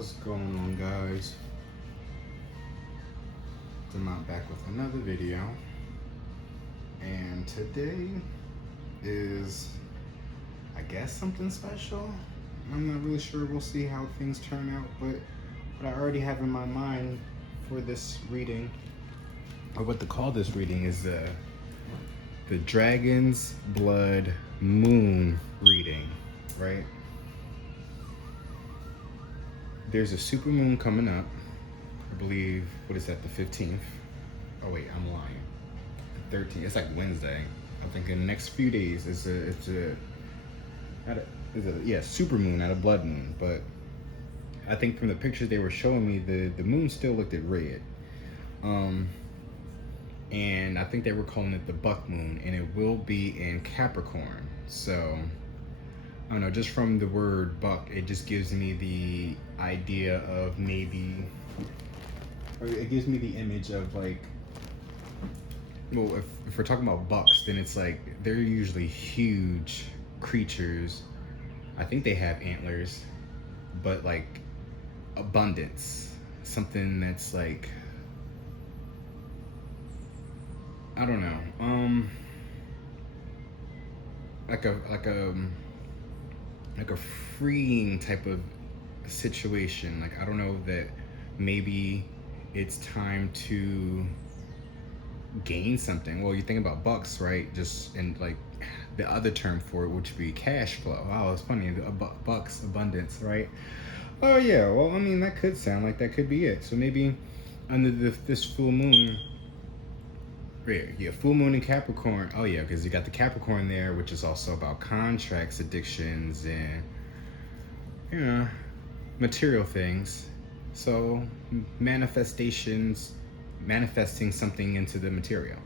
What's going on, guys? Damont back with another video, and today is, I guess, something special. I'm not really sure. We'll see how things turn out, but what I already have in my mind for this reading, or what to call this reading, is the Dragon's Blood Moon reading, right? There's a supermoon coming up. I believe, what is that, the 15th? Oh wait, I'm lying. The 13th. It's like Wednesday. I'm thinking the next few days it's a supermoon, not a blood moon. But I think from the pictures they were showing me, the moon still looked at red. And I think they were calling it the buck moon, and it will be in Capricorn. So I don't know, just from the word buck, it just gives me the idea of maybe, or it gives me the image of like, well, if we're talking about bucks, then it's like they're usually huge creatures. I think they have antlers, but like abundance, something that's like, I don't know, like a freeing type of situation. Like, I don't know, that maybe it's time to gain something. Well, you think about bucks, right? Just, and like the other term for it, which would be cash flow. Wow, it's funny. Bucks, abundance, right? Oh yeah. Well, I mean, that could sound like that could be it. So maybe under this full moon. Yeah, full moon in Capricorn. Oh yeah, because you got the Capricorn there, which is also about contracts, addictions, and, you know, material things. So manifesting something into the material.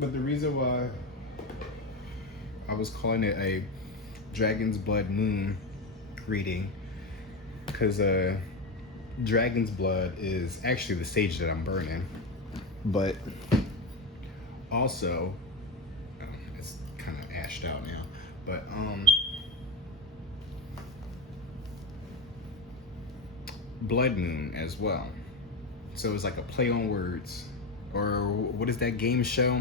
But the reason why I was calling it a Dragon's Blood Moon reading, because Dragon's blood is actually the sage that I'm burning, but also, it's kind of ashed out now, but blood moon as well. So it's like a play on words. Or what is that game show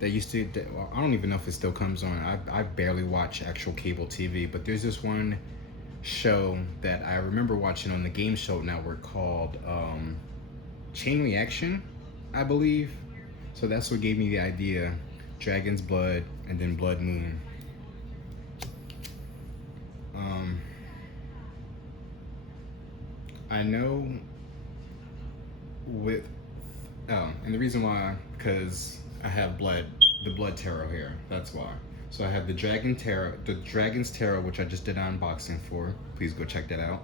that used to, well, I don't even know if it still comes on. I barely watch actual cable TV, but there's this one show that I remember watching on the Game Show Network called Chain Reaction, I believe. So that's what gave me the idea, Dragon's Blood and then Blood Moon. I know with, and the reason why, because I have the blood tarot here, that's why. So I have the Dragon's Tarot, which I just did an unboxing for. Please go check that out.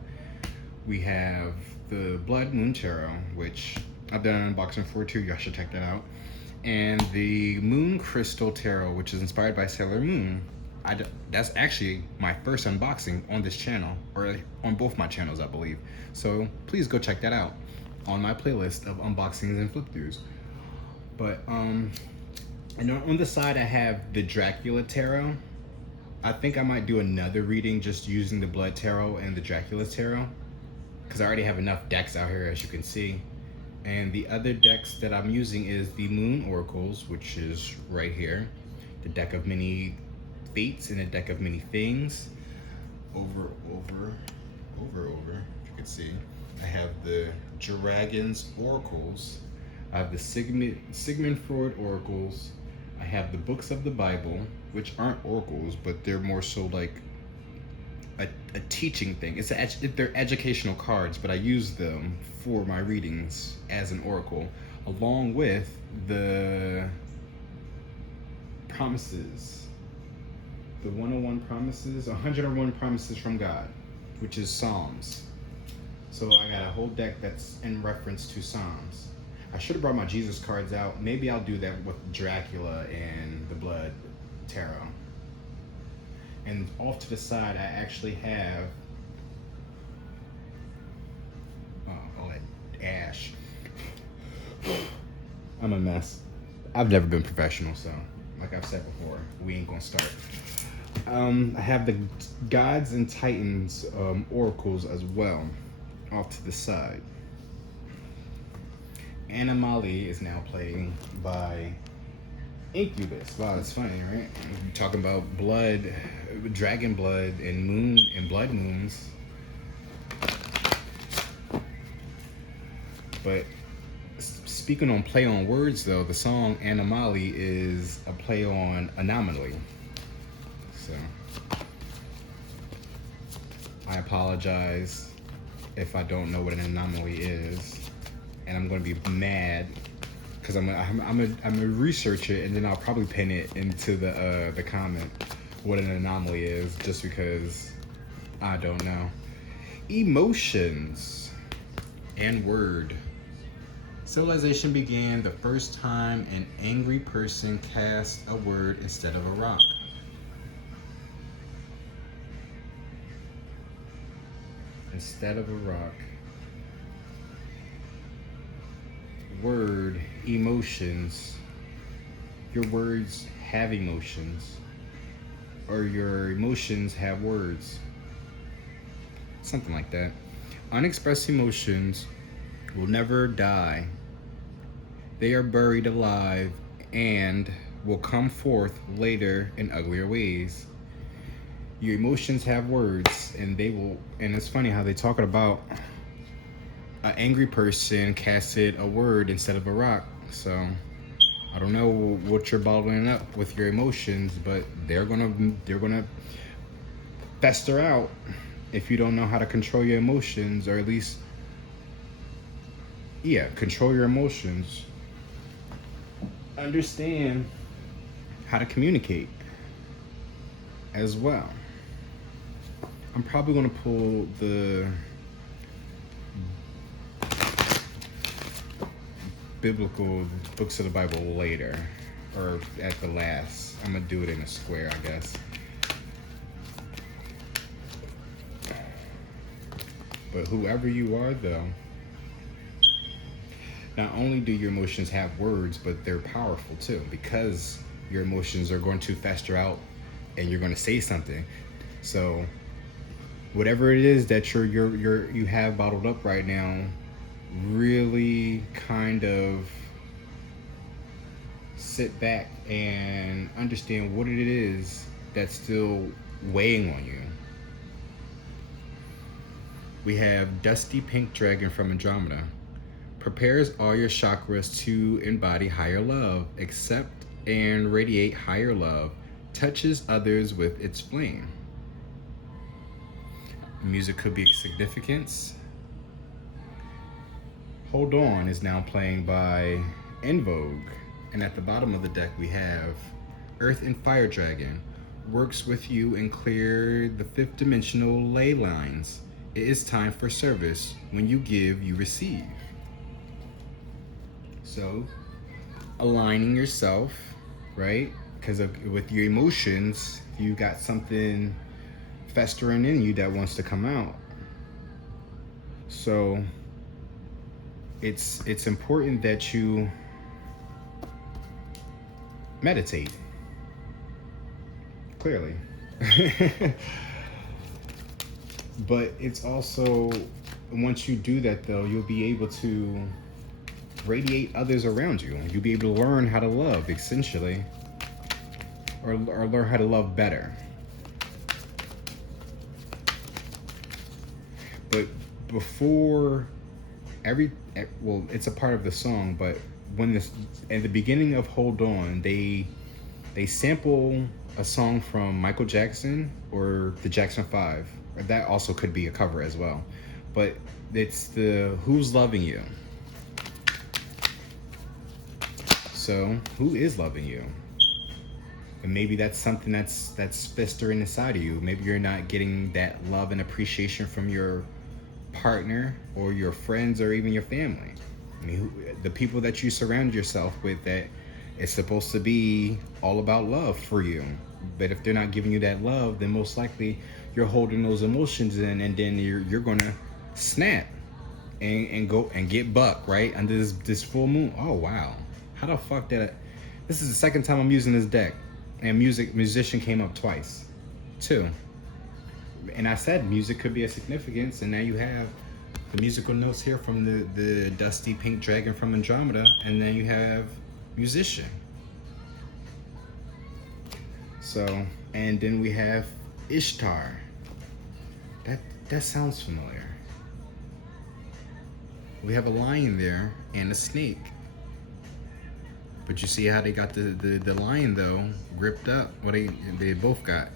We have the Blood Moon Tarot, which I've done an unboxing for too. Y'all should check that out. And the Moon Crystal Tarot, which is inspired by Sailor Moon. That's actually my first unboxing on this channel, or on both my channels, I believe. So please go check that out on my playlist of unboxings and flip throughs. But and on the side, I have the Dracula Tarot. I think I might do another reading just using the Blood Tarot and the Dracula Tarot, because I already have enough decks out here, as you can see. And the other decks that I'm using is the Moon Oracles, which is right here. The deck of many fates and a deck of many things. Over, if you can see. I have the Dragon's Oracles. I have the Sigmund Freud Oracles. I have the books of the Bible, which aren't oracles, but they're more so like a teaching thing. They're educational cards, but I use them for my readings as an oracle, along with the promises, the 101 promises, 101 promises from God, which is Psalms. So I got a whole deck that's in reference to Psalms. I should have brought my Jesus cards out. Maybe I'll do that with Dracula and the Blood Tarot. And off to the side, I actually have, all that ash. I'm a mess. I've never been professional, so like I've said before, we ain't gonna start. I have the Gods and Titans oracles as well, off to the side. Anomaly is now playing by Incubus. Wow, that's funny, right? We're talking about blood, dragon blood, and moon and blood moons. But speaking on play on words, though, the song Anomaly is a play on Anomaly. So I apologize if I don't know what an anomaly is, and I'm going to be mad because I'm gonna research it, and then I'll probably pin it into the comment what an anomaly is, just because I don't know. Emotions and word. Civilization began the first time an angry person cast a word instead of a rock. Instead of a rock. Word, emotions. Your words have emotions, or your emotions have words. Something like that. Unexpressed emotions will never die. They are buried alive and will come forth later in uglier ways. Your emotions have words, and they will. And it's funny how they talk about an angry person casted a word instead of a rock. So I don't know what you're bottling up with your emotions, but they're gonna fester out if you don't know how to control your emotions, or at least, control your emotions. Understand how to communicate as well. I'm probably going to pull the biblical books of the Bible later, or at the last. I'm going to do it in a square, I guess. But whoever you are, though, not only do your emotions have words, but they're powerful too, because your emotions are going to fester out and you're going to say something. So whatever it is that you have bottled up right now, really kind of sit back and understand what it is that's still weighing on you. We have Dusty Pink Dragon from Andromeda. Prepares all your chakras to embody higher love, accept and radiate higher love, touches others with its flame. Music could be significance. Hold On is now playing by En Vogue. And at the bottom of the deck we have Earth and Fire Dragon. Works with you and clear the fifth dimensional ley lines. It is time for service. When you give, you receive. So, aligning yourself, right? Because with your emotions, you got something festering in you that wants to come out. So, it's important that you meditate. Clearly. But it's also, once you do that though, you'll be able to radiate others around you. You'll be able to learn how to love, essentially, or learn how to love better. But before well, it's a part of the song, but when at the beginning of Hold On, they sample a song from Michael Jackson or the Jackson 5. That also could be a cover as well. But it's the Who's Loving You. So, who is loving you? And maybe that's something that's festering inside of you. Maybe you're not getting that love and appreciation from your partner or your friends or even your family. I mean, the people that you surround yourself with, that it's supposed to be all about love for you. But if they're not giving you that love, then most likely you're holding those emotions in, and then you're gonna snap and go and get buck right under this full moon. Oh wow, how the fuck did I? This is the second time I'm using this deck, and musician came up twice. too. And I said music could be a significance, and now you have the musical notes here from the dusty pink dragon from Andromeda, and then you have musician. So, and then we have Ishtar. That sounds familiar. We have a lion there and a snake. But you see how they got the lion though gripped up? Well, they both got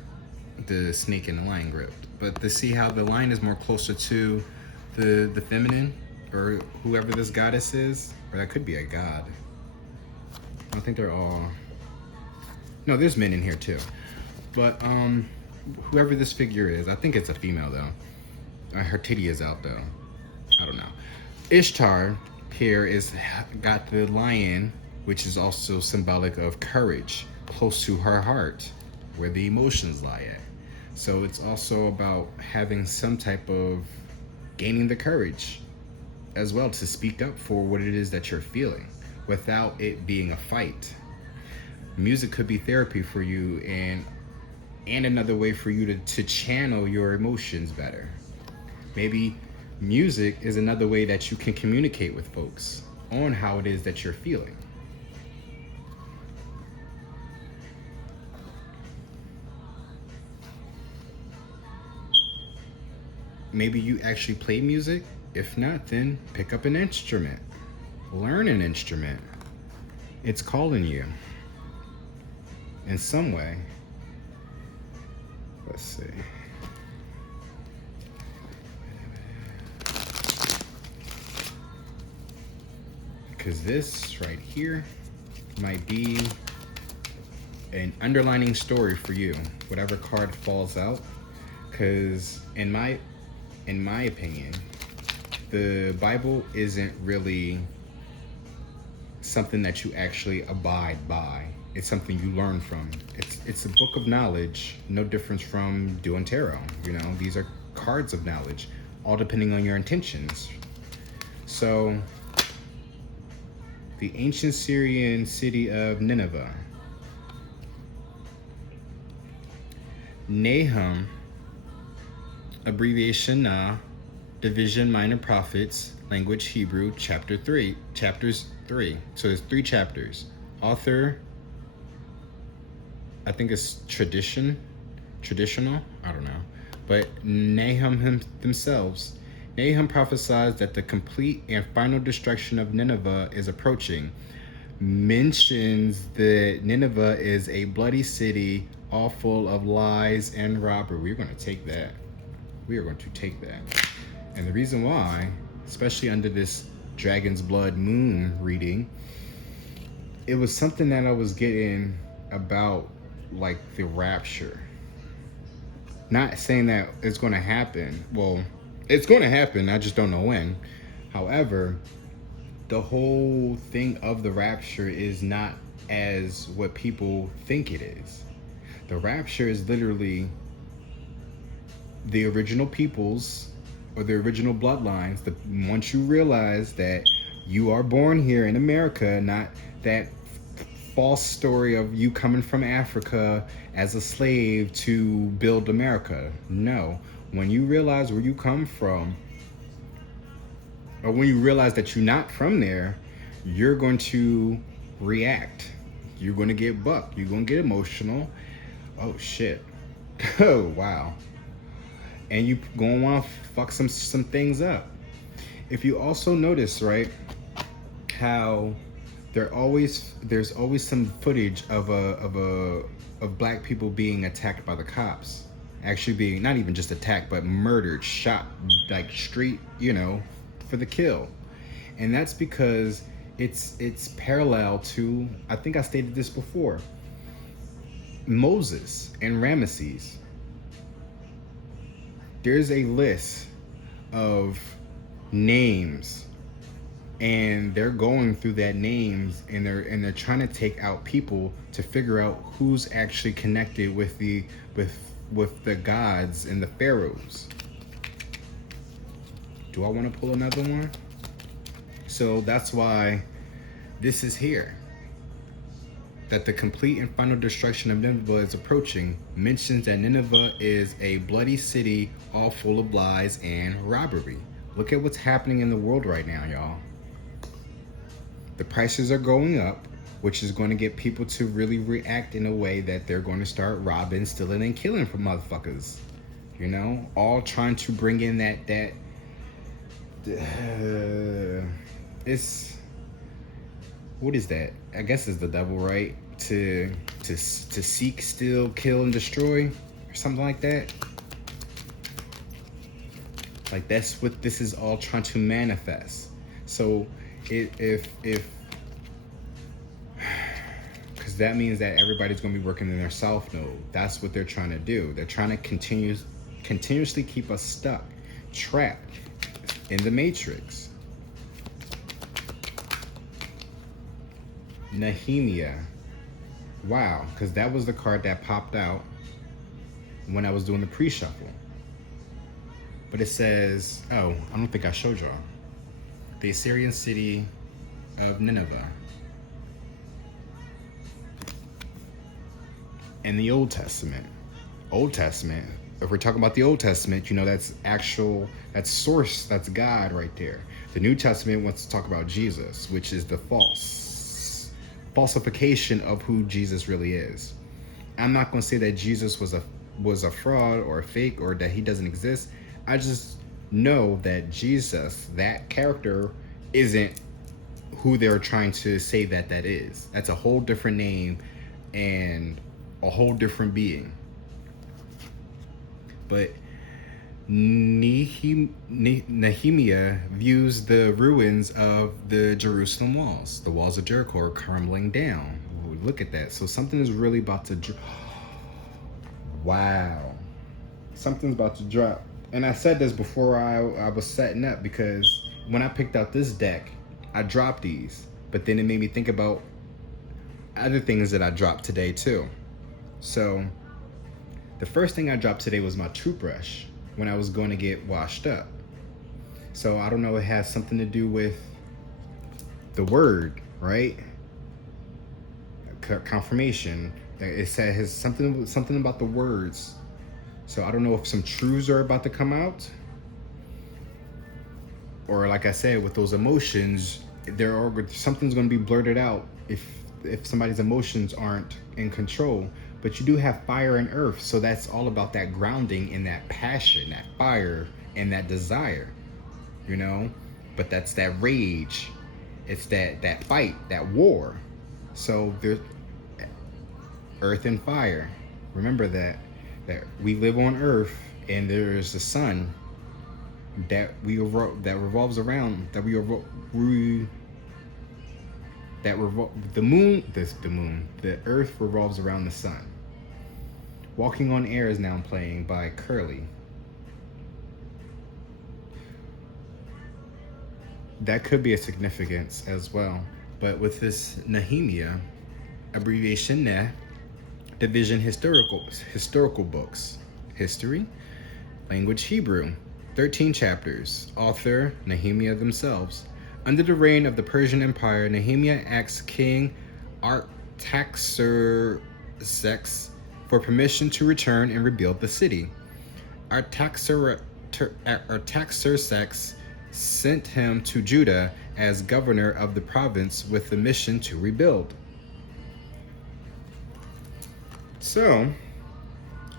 the snake and the lion gripped. But to see how the lion is more closer to the feminine, or whoever this goddess is, or that could be a god. I don't think they're all. No, there's men in here too. But whoever this figure is, I think it's a female though. Her titty is out though. I don't know. Ishtar here is got the lion, which is also symbolic of courage, close to her heart, where the emotions lie at. So it's also about having some type of gaining the courage as well to speak up for what it is that you're feeling without it being a fight. Music could be therapy for you, and another way for you to channel your emotions better. Maybe music is another way that you can communicate with folks on how it is that you're feeling. Maybe you actually play music. If not, then pick up an instrument. Learn an instrument. It's calling you in some way. Let's see. Because this right here might be an underlining story for you, whatever card falls out. Because in my opinion, the Bible isn't really something that you actually abide by. It's something you learn from. It's a book of knowledge, no difference from doing tarot. You know, these are cards of knowledge, all depending on your intentions. So, the ancient Syrian city of Nineveh. Nahum, abbreviation Na, division Minor Prophets, language Hebrew, chapters 3. So there's 3 chapters. Author, I think it's traditional, I don't know. But Nahum themselves, Nahum prophesies that the complete and final destruction of Nineveh is approaching. Mentions that Nineveh is a bloody city, all full of lies and robbery. We're going to take that. We are going to take that. And the reason why, especially under this Dragon's Blood Moon reading, it was something that I was getting about like the rapture. Not saying that it's going to happen. Well, it's going to happen. I just don't know when. However, the whole thing of the rapture is not as what people think it is. The rapture is literally the original peoples or the original bloodlines. Once you realize that you are born here in America, not that false story of you coming from Africa as a slave to build America. No, when you realize where you come from, or when you realize that you're not from there, you're going to react. You're going to get bucked. You're going to get emotional. Oh shit. Oh wow. And you gonna want to fuck some things up. If you also notice, right, how there's always some footage of black people being attacked by the cops, actually being not even just attacked but murdered, shot, like straight, you know, for the kill. And that's because it's parallel to, I think I stated this before, Moses and Ramesses. There's a list of names, and they're going through that names, and they're trying to take out people to figure out who's actually connected with the gods and the pharaohs. Do I want to pull another one? So that's why this is here. that the complete and final destruction of Nineveh is approaching, mentions that Nineveh is a bloody city all full of lies and robbery. Look at what's happening in the world right now, y'all. The prices are going up, which is going to get people to really react in a way that they're going to start robbing, stealing, and killing from motherfuckers. You know, all trying to bring in it's, what is that? I guess it's the devil, right? To seek, steal, kill, and destroy, or something like that. Like, that's what this is all trying to manifest. So if because that means that everybody's going to be working in their south node. That's what they're trying to do. They're trying to continuously keep us stuck, trapped in the matrix. Nehemiah. Wow, because that was the card that popped out when I was doing the pre-shuffle. But it says, oh, I don't think I showed y'all. The Assyrian city of Nineveh. In the Old Testament. Old Testament, if we're talking about the Old Testament, you know, that's source, that's God right there. The New Testament wants to talk about Jesus, which is the falsification of who Jesus really is. I'm not going to say that Jesus was a fraud or a fake or that he doesn't exist. I just know that Jesus, that character, isn't who they're trying to say that is. That's a whole different name and a whole different being. But Nehemiah views the ruins of the Jerusalem walls. The walls of Jericho are crumbling down. Ooh, look at that. So something is really about to wow. Something's about to drop. And I said this before I was setting up, because when I picked out this deck, I dropped these. But then it made me think about other things that I dropped today too. So the first thing I dropped today was my toothbrush when I was going to get washed up. So I don't know, it has something to do with the word, right? Confirmation. It says something about the words. So I don't know if some truths are about to come out, or like I said, with those emotions, something's going to be blurted out if somebody's emotions aren't in control. But you do have fire and earth, so that's all about that grounding and that passion, that fire and that desire, you know. But that's that rage, it's that fight, that war. So there's earth and fire. Remember that we live on earth, and there's a sun that revolves around, the moon. The earth revolves around the sun. Walking on Air is now playing by Curly. That could be a significance as well. But with this Nehemiah, abbreviation Neh, division historical books. History, language Hebrew, 13 chapters. Author, Nehemiah themselves. Under the reign of the Persian Empire, Nehemiah asked King Artaxerxes for permission to return and rebuild the city. Artaxerxes sent him to Judah as governor of the province with the mission to rebuild. So,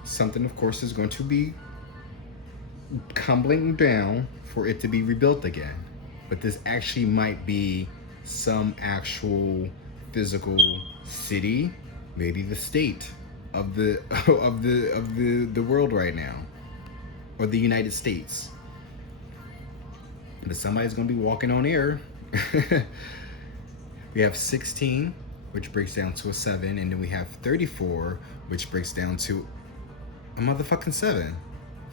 something, of course, is going to be crumbling down for it to be rebuilt again. But this actually might be some actual physical city, maybe the state of the world right now, or the United States. But somebody's gonna be walking on air. We have 16, which breaks down to a 7, and then we have 34, which breaks down to a motherfucking 7.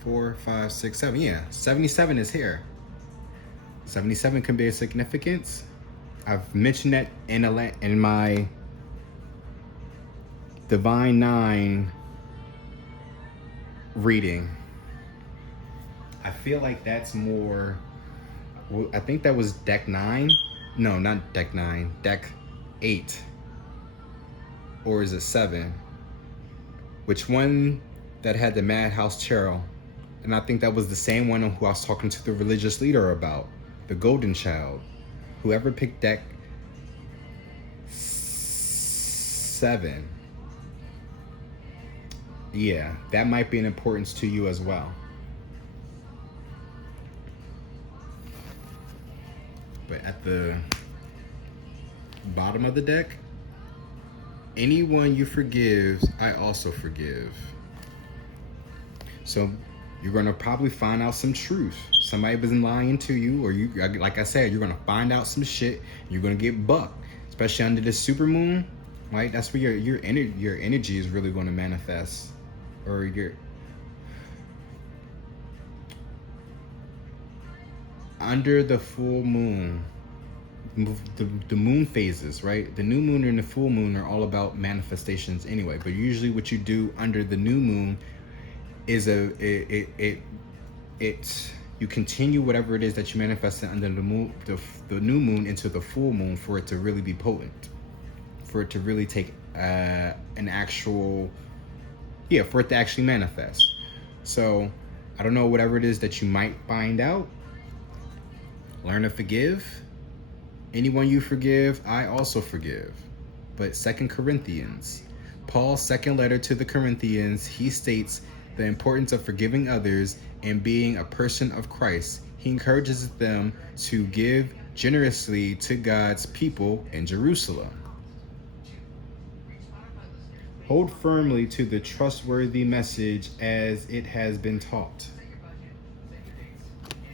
4, 5, 6, 7. Yeah, 77 is here. 77 can be a significance. I've mentioned that in my Divine 9 reading. I feel like that's more, I think that was deck 9. No, not deck 9, deck 8. or is it 7? Which one that had the Madhouse Tarot? And I think that was the same one who I was talking to the religious leader about, the Golden Child. Whoever picked deck 7, yeah, that might be an importance to you as well. But at the bottom of the deck, anyone you forgive, I also forgive. So you're gonna probably find out some truth. Somebody was lying to you, or you, like I said, you're gonna find out some shit. You're gonna get bucked, especially under this super moon, right? That's where your energy is really going to manifest, or your under the full moon. The moon phases, right? The new moon and the full moon are all about manifestations anyway. But usually, what you do under the new moon is you continue whatever it is that you manifested under the moon, the new moon, into the full moon for it to really be potent, for it to really take an actual, for it to actually manifest. So I don't know, whatever it is that you might find out, learn to forgive. Anyone you forgive, I also forgive. But 2 Corinthians, Paul's second letter to the Corinthians, he states the importance of forgiving others and being a person of Christ. He encourages them to give generously to God's people in Jerusalem. Hold firmly to the trustworthy message as it has been taught.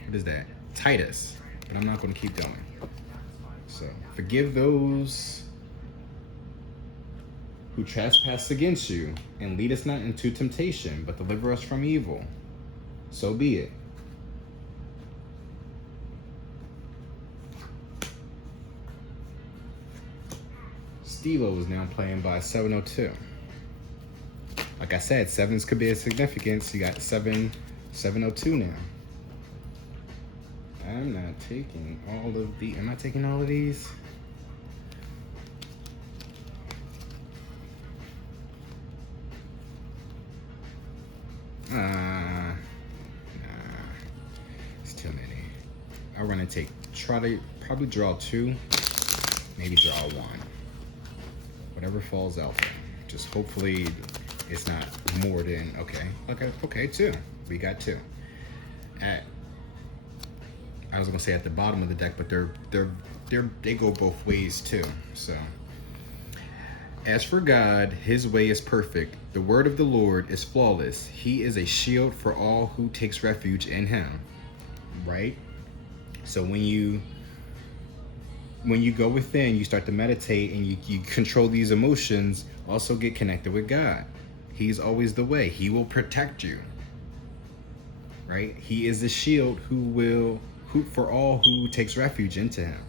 What is that? Titus. But I'm not going to keep going. So, forgive those who trespass against you, and lead us not into temptation, but deliver us from evil. So be it. Stilo is now playing by 702. Like I said, 7s could be a significance. You got 702 now. I'm not taking all of the. Am I taking all of these? Nah, it's too many. I want to try to probably draw 2, maybe draw 1. Whatever falls out. Just hopefully it's not more than, okay, 2. We got 2. I was gonna say at the bottom of the deck, but they go both ways too. So, as for God, his way is perfect. The word of the Lord is flawless. He is a shield for all who takes refuge in him. Right? So when you go within, you start to meditate and you control these emotions, also get connected with God. He's always the way. He will protect you. Right? He is the shield who for all who takes refuge into him.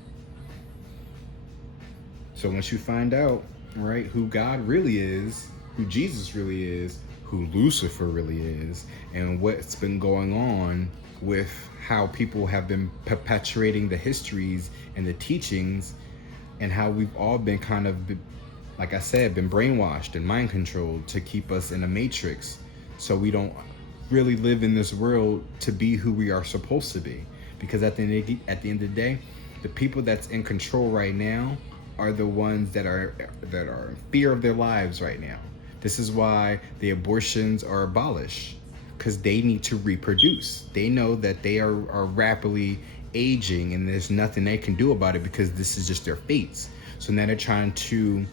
So once you find out, right, who God really is, who Jesus really is, who Lucifer really is, and what's been going on with how people have been perpetuating the histories and the teachings, and how we've all been kind of, like I said, been brainwashed and mind controlled to keep us in a matrix, so we don't really live in this world to be who we are supposed to be. Because at the end of the day, the people that's in control right now are the ones that are in fear of their lives right now. This is why the abortions are abolished, because they need to reproduce. They know that they are rapidly aging, and there's nothing they can do about it because this is just their fates. So now they're trying to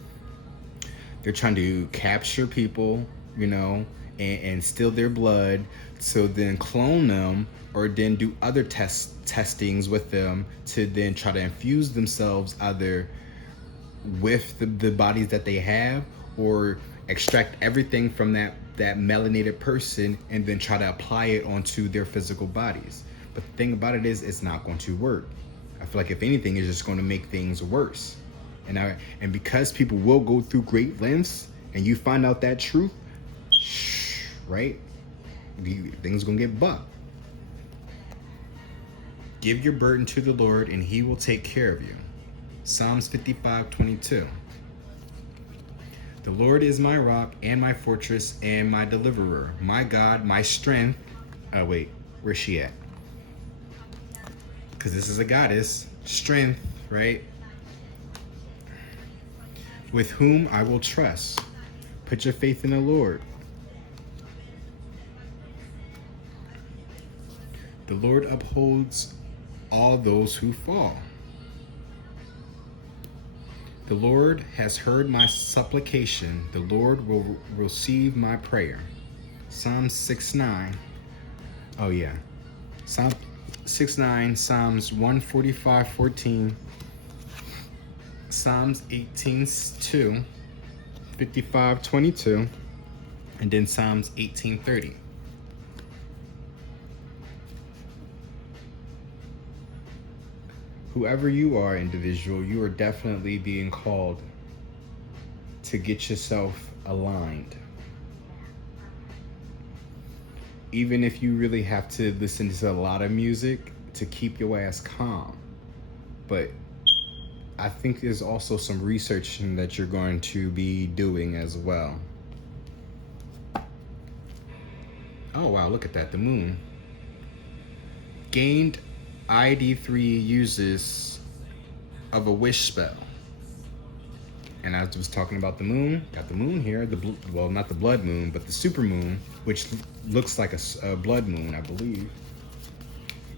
capture people, and steal their blood, so then clone them, or then do other testings with them to then try to infuse themselves either with the bodies that they have, or extract everything from that melanated person and then try to apply it onto their physical bodies. But the thing about it is, it's not going to work. I feel like if anything, it's just going to make things worse. And because people will go through great lengths, and you find out that truth, right? Things gonna get bucked. Give your burden to the Lord, and he will take care of you. Psalms 55:22. The Lord is my rock and my fortress and my deliverer, my God, my strength. Oh, wait, where's she at? Because this is a goddess. Strength, right? With whom I will trust. Put your faith in the Lord. The Lord upholds all those who fall. The Lord has heard my supplication. The Lord will receive my prayer. Psalm 6:9. Oh yeah. Psalm 6:9, Psalms 145:14, Psalms 18:2, 55:22, and then Psalms 18:30. Whoever you are, individual, you are definitely being called to get yourself aligned. Even if you really have to listen to a lot of music to keep your ass calm. But I think there's also some researching that you're going to be doing as well. Oh wow, look at that, the moon. Gained ID3 uses of a wish spell. And I was talking about the moon. Got the moon here. Well, not the blood moon, but the super moon, which looks like a blood moon, I believe.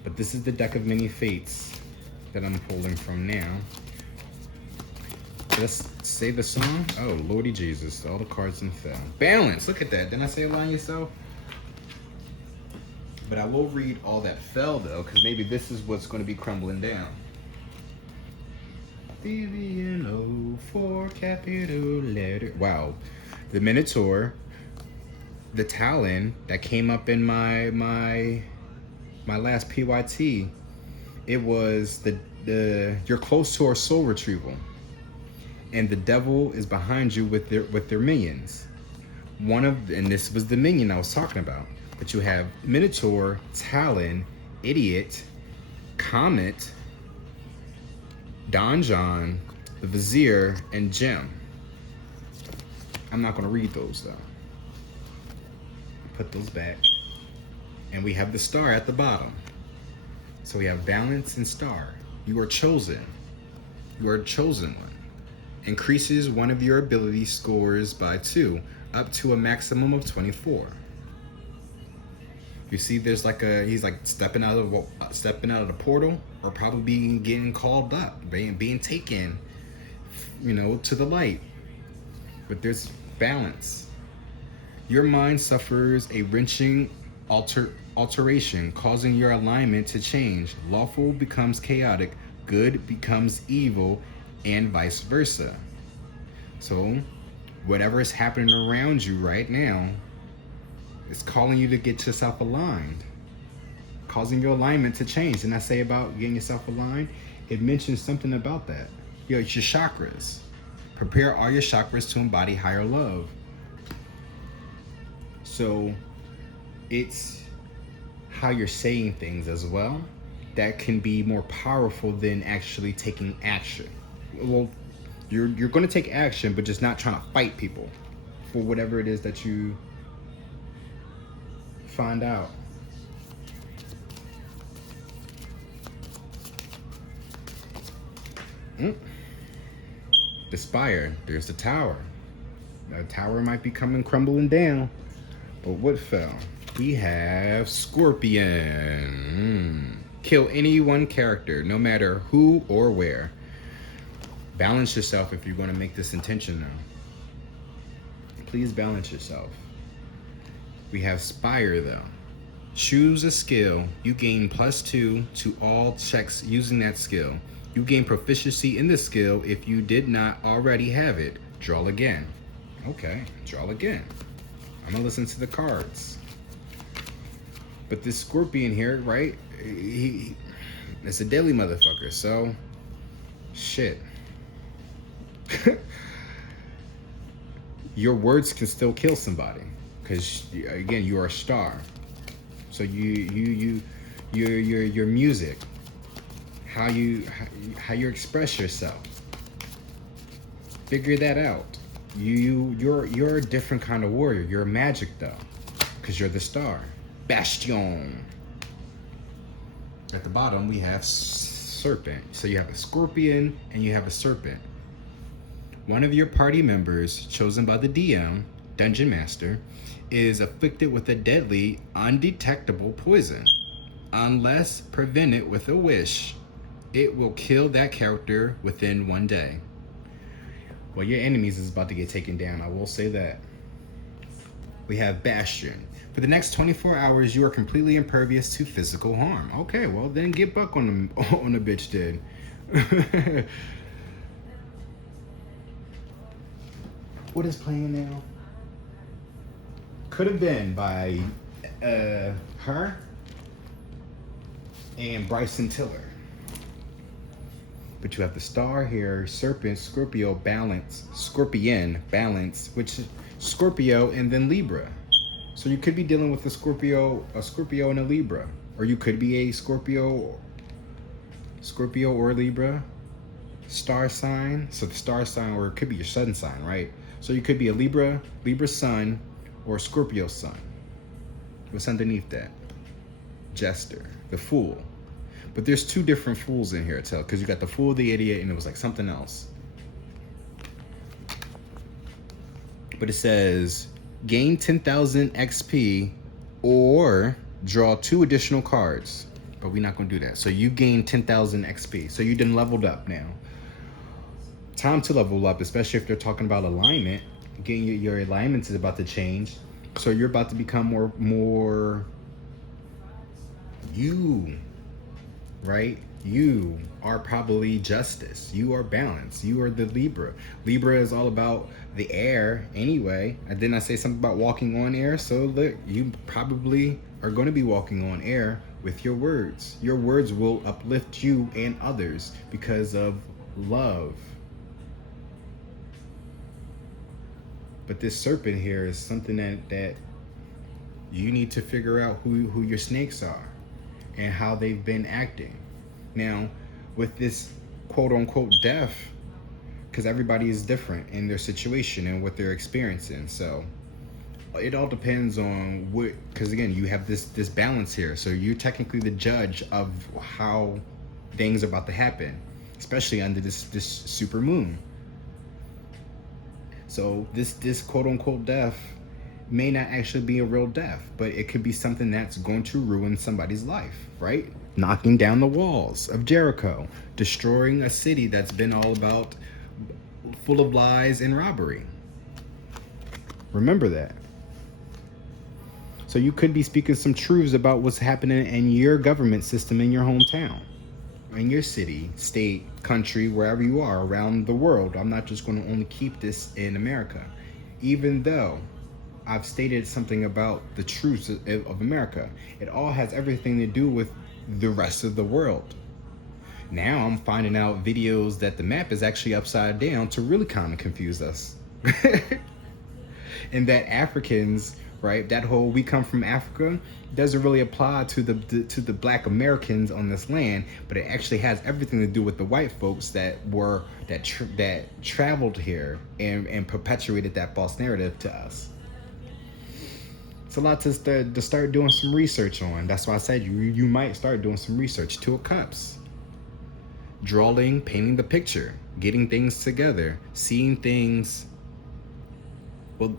But this is the deck of many fates that I'm pulling from now. Let's say the song. Oh, Lordy Jesus, all the cards in fell. Balance, look at that. Didn't I say align yourself? But I will read all that fell though, because maybe this is what's going to be crumbling down. BVNO for capital letter. Wow. The Minotaur, the Talon that came up in my last PYT. It was the you're close to our soul retrieval. And the devil is behind you with their minions. And this was the minion I was talking about. But you have Minotaur, Talon, Idiot, Comet, Don John, the Vizier, and Gem. I'm not gonna read those though. Put those back. And we have the star at the bottom. So we have balance and star. You are chosen. You are a chosen one. Increases one of your ability scores by 2, up to a maximum of 24. You see, there's like he's like stepping out of the portal, or probably getting called up, being taken, to the light. But there's balance. Your mind suffers a wrenching alteration, causing your alignment to change. Lawful becomes chaotic, good becomes evil, and vice versa. So, whatever is happening around you right now, it's calling you to get yourself aligned, causing your alignment to change. And I say about getting yourself aligned, it mentions something about that. It's your chakras. Prepare all your chakras to embody higher love. So it's how you're saying things as well that can be more powerful than actually taking action. Well, you're going to take action, but just not trying to fight people for whatever it is that you find out. The spire, there's the tower. The tower might be crumbling down, but what fell? We have Scorpion. Kill any one character, no matter who or where. Balance yourself if you're going to make this intention now. Please balance yourself. We have Spire though. Choose a skill. You gain +2 to all checks using that skill. You gain proficiency in the skill if you did not already have it. Draw again. Okay, draw again. I'm gonna listen to the cards. But this Scorpion here, right? It's a deadly motherfucker, so shit. Your words can still kill somebody, because again, you are a star. So your music, how you express yourself, figure that out. You're a different kind of warrior. You're a magic though, because you're the star. Bastion. At the bottom we have serpent. So you have a scorpion and you have a serpent. One of your party members, chosen by the DM, Dungeon Master, is afflicted with a deadly, undetectable poison. Unless prevented with a wish, it will kill that character within 1 day. Well, your enemies is about to get taken down, I will say that. We have Bastion. For the next 24 hours, you are completely impervious to physical harm. Okay, well then get buck on the bitch then. What is playing now? Could have been by her and Bryson Tiller. But you have the star here, serpent, Scorpio, balance, scorpion, balance, which is Scorpio and then Libra. So you could be dealing with a Scorpio and a Libra. Or you could be a Scorpio or Libra star sign. So the star sign, or it could be your sun sign, right? So you could be a Libra sun, or a Scorpio sun. What's underneath that? Jester, the Fool. But there's two different fools in here, tell, because you got the Fool, the Idiot, and it was like something else. But it says gain 10,000 XP or draw 2 additional cards. But we're not going to do that. So you gain 10,000 XP. So you done leveled up now. Time to level up, especially if they're talking about alignment. Getting your alignment is about to change. So you're about to become more you, right? You are probably justice. You are balance. You are the Libra. Libra is all about the air anyway. And then I say something about walking on air. So look, you probably are going to be walking on air with your words. Your words will uplift you and others because of love. But this serpent here is something that you need to figure out who your snakes are and how they've been acting. Now, with this quote-unquote death, because everybody is different in their situation and what they're experiencing. So it all depends on what, because again, you have this balance here. So you're technically the judge of how things are about to happen, especially under this super moon. So this quote-unquote death may not actually be a real death, but it could be something that's going to ruin somebody's life, right? Knocking down the walls of Jericho, destroying a city that's been all about full of lies and robbery. Remember that. So you could be speaking some truths about what's happening in your government system in your hometown, in your city, state, country, wherever you are around the world. I'm not just going to only keep this in America, even though I've stated something about the truths of America. It all has everything to do with the rest of the world. Now I'm finding out videos that the map is actually upside down to really kind of confuse us. And that Africans, right, that whole "we come from Africa" doesn't really apply to the Black Americans on this land, but it actually has everything to do with the white folks that traveled here and perpetuated that false narrative to us. It's a lot to start doing some research on. That's why I said you might start doing some research. 2 of Cups. Drawing, painting the picture, getting things together, seeing things. Well,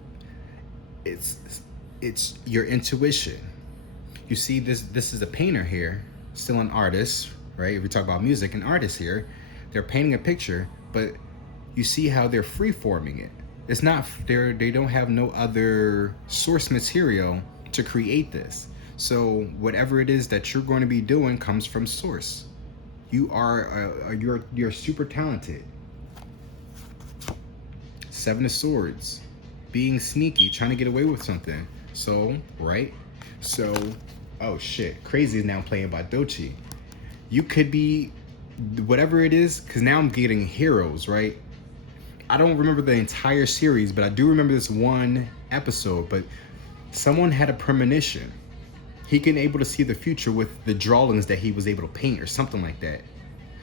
it's your intuition. You see, this is a painter here, still an artist, right? If we talk about music, an artist here, they're painting a picture, but you see how they're free-forming it. It's not, they don't have no other source material to create this. So whatever it is that you're going to be doing comes from source. You are, you're super talented. 7 of Swords, being sneaky, trying to get away with something. So, right? So, oh shit, Crazy is now playing by Dochi. You could be, whatever it is, because now I'm getting heroes, right? I don't remember the entire series, but I do remember this one episode. But someone had a premonition. He can able to see the future with the drawings that he was able to paint or something like that.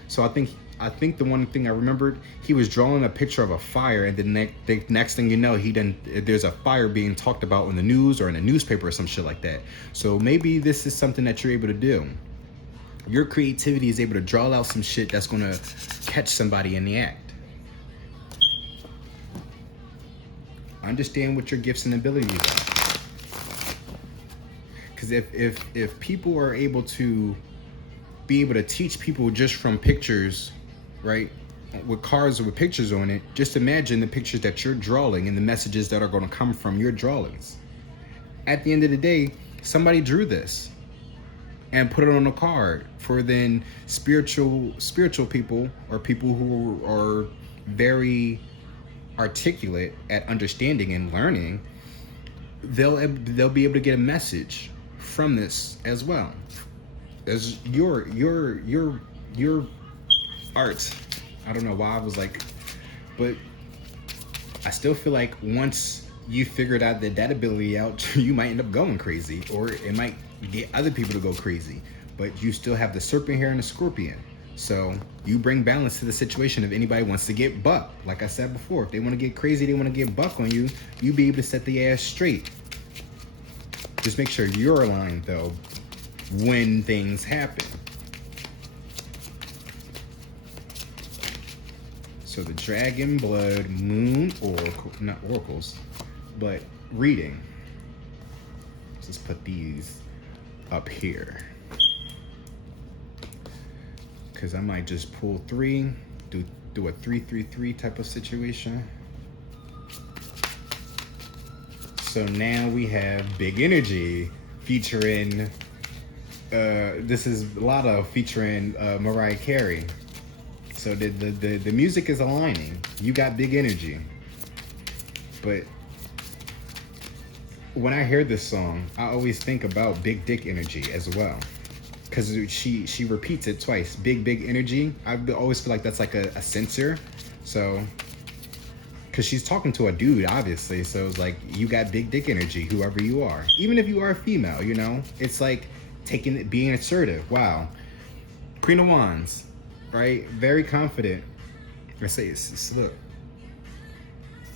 So I think I think the one thing I remembered, he was drawing a picture of a fire, and the next thing you know, there's a fire being talked about in the news or in a newspaper or some shit like that. So maybe this is something that you're able to do. Your creativity is able to draw out some shit that's gonna catch somebody in the act. Understand what your gifts and abilities are. Because if people are able to teach people just from pictures, right, with cards with pictures on it, just imagine the pictures that you're drawing and the messages that are going to come from your drawings. At the end of the day, somebody drew this and put it on a card for then spiritual people, or people who are very articulate at understanding and learning. They'll be able to get a message from this as well as your art. I don't know why I was like, but I still feel like once you figured out that ability out, you might end up going crazy, or it might get other people to go crazy. But you still have the serpent here and the scorpion, so you bring balance to the situation. If anybody wants to get buck, like I said before, if they want to get crazy, they want to get buck on you, you be able to set the ass straight. Just make sure you're aligned though when things happen. So the dragon, blood, moon, oracle, not oracles, but reading. Let's just put these up here, because I might just pull 3, do a 3-3-3 type of situation. So now we have big energy featuring, this is a lot of featuring Mariah Carey. So the music is aligning. You got big energy. But when I hear this song, I always think about big dick energy as well. Because she repeats it twice. Big energy. I always feel like that's like a censor. So, because she's talking to a dude, obviously. So it's like, you got big dick energy, whoever you are. Even if you are a female, you know? It's like being assertive. Wow. Queen of Wands, right? Very confident. I say, look.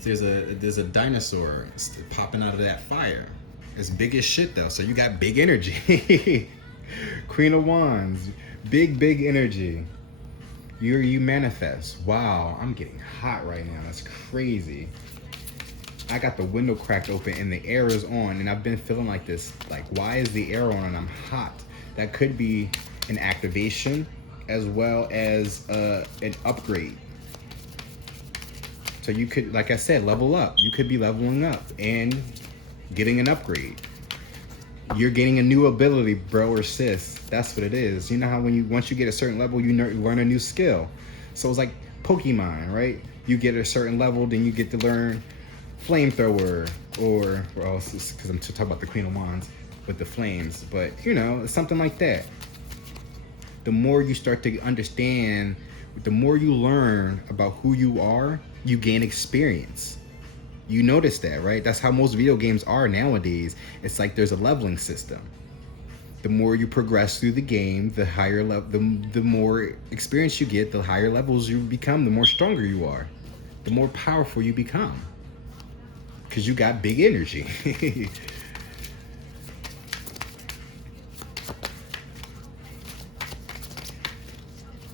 There's a dinosaur popping out of that fire. It's big as shit though, so you got big energy. Queen of Wands, big energy. You manifest. Wow, I'm getting hot right now. That's crazy. I got the window cracked open and the air is on, and I've been feeling like this. Like, why is the air on and I'm hot? That could be an activation as well as an upgrade. So you could, like I said, level up. You could be leveling up and getting an upgrade. You're gaining a new ability, bro or sis. That's what it is. You know how once you get a certain level, you learn a new skill. So it's like Pokemon, right? You get a certain level, then you get to learn flamethrower, or else, because I'm talking about the Queen of Wands with the flames. But you know, something like that. The more you start to understand, the more you learn about who you are, you gain experience. You notice that, right? That's how most video games are nowadays. It's like there's a leveling system. The more you progress through the game, the higher level, the more experience you get, the higher levels you become, the more stronger you are, the more powerful you become, because you got big energy.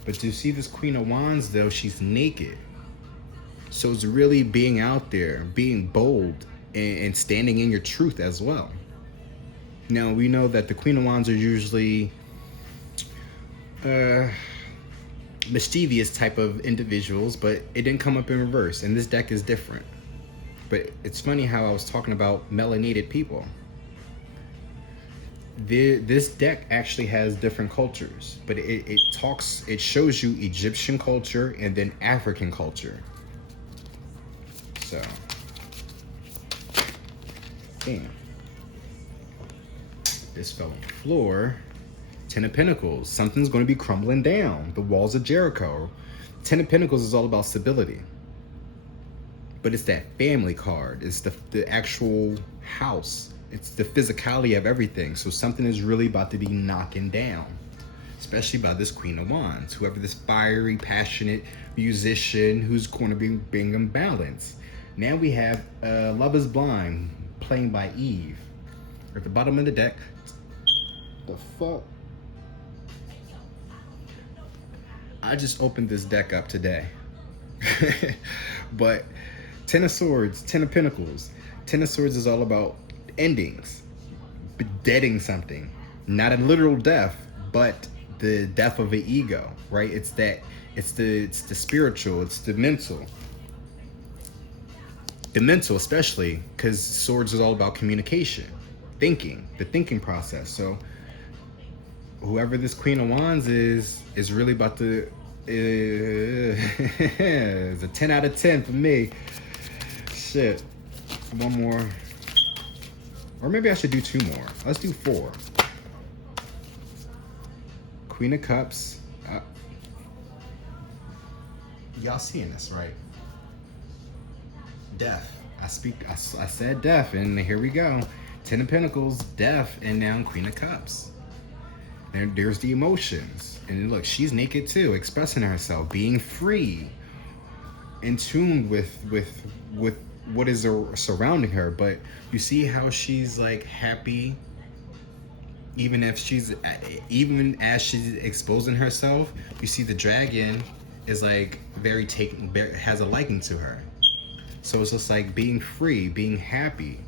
But to see this Queen of Wands though, she's naked. So it's really being out there, being bold, and standing in your truth as well. Now, we know that the Queen of Wands are usually mischievous type of individuals, but it didn't come up in reverse, and this deck is different. But it's funny how I was talking about melanated people. This deck actually has different cultures, but it shows you Egyptian culture and then African culture. So, damn. This fell on the floor. 10 of Pentacles. Something's going to be crumbling down. The walls of Jericho. 10 of Pentacles is all about stability. But it's that family card. It's the actual house. It's the physicality of everything. So something is really about to be knocking down. especially by this Queen of Wands, whoever this fiery, passionate musician who's going to bring them balance. Now we have Love is Blind, playing by Eve. At the bottom of the deck, the fuck? I just opened this deck up today. But Ten of Swords, Ten of Pentacles. Ten of Swords is all about endings, deading something. Not a literal death, but the death of an ego, right? It's the spiritual, it's the mental. The mental especially, because Swords is all about communication, thinking, the thinking process. So whoever this Queen of Wands is really about to, it's a 10 out of 10 for me. Shit. One more. Or maybe I should do 2 more. Let's do 4. Queen of Cups. Y'all seeing this, right? Death. I said death, and here we go. 10 of Pentacles, death, and now Queen of Cups. There's the emotions. And look, she's naked too, expressing herself, being free, in tune with what is surrounding her. But you see how she's like happy, even as she's exposing herself. You see the dragon is like has a liking to her. So it's just like being free, being happy.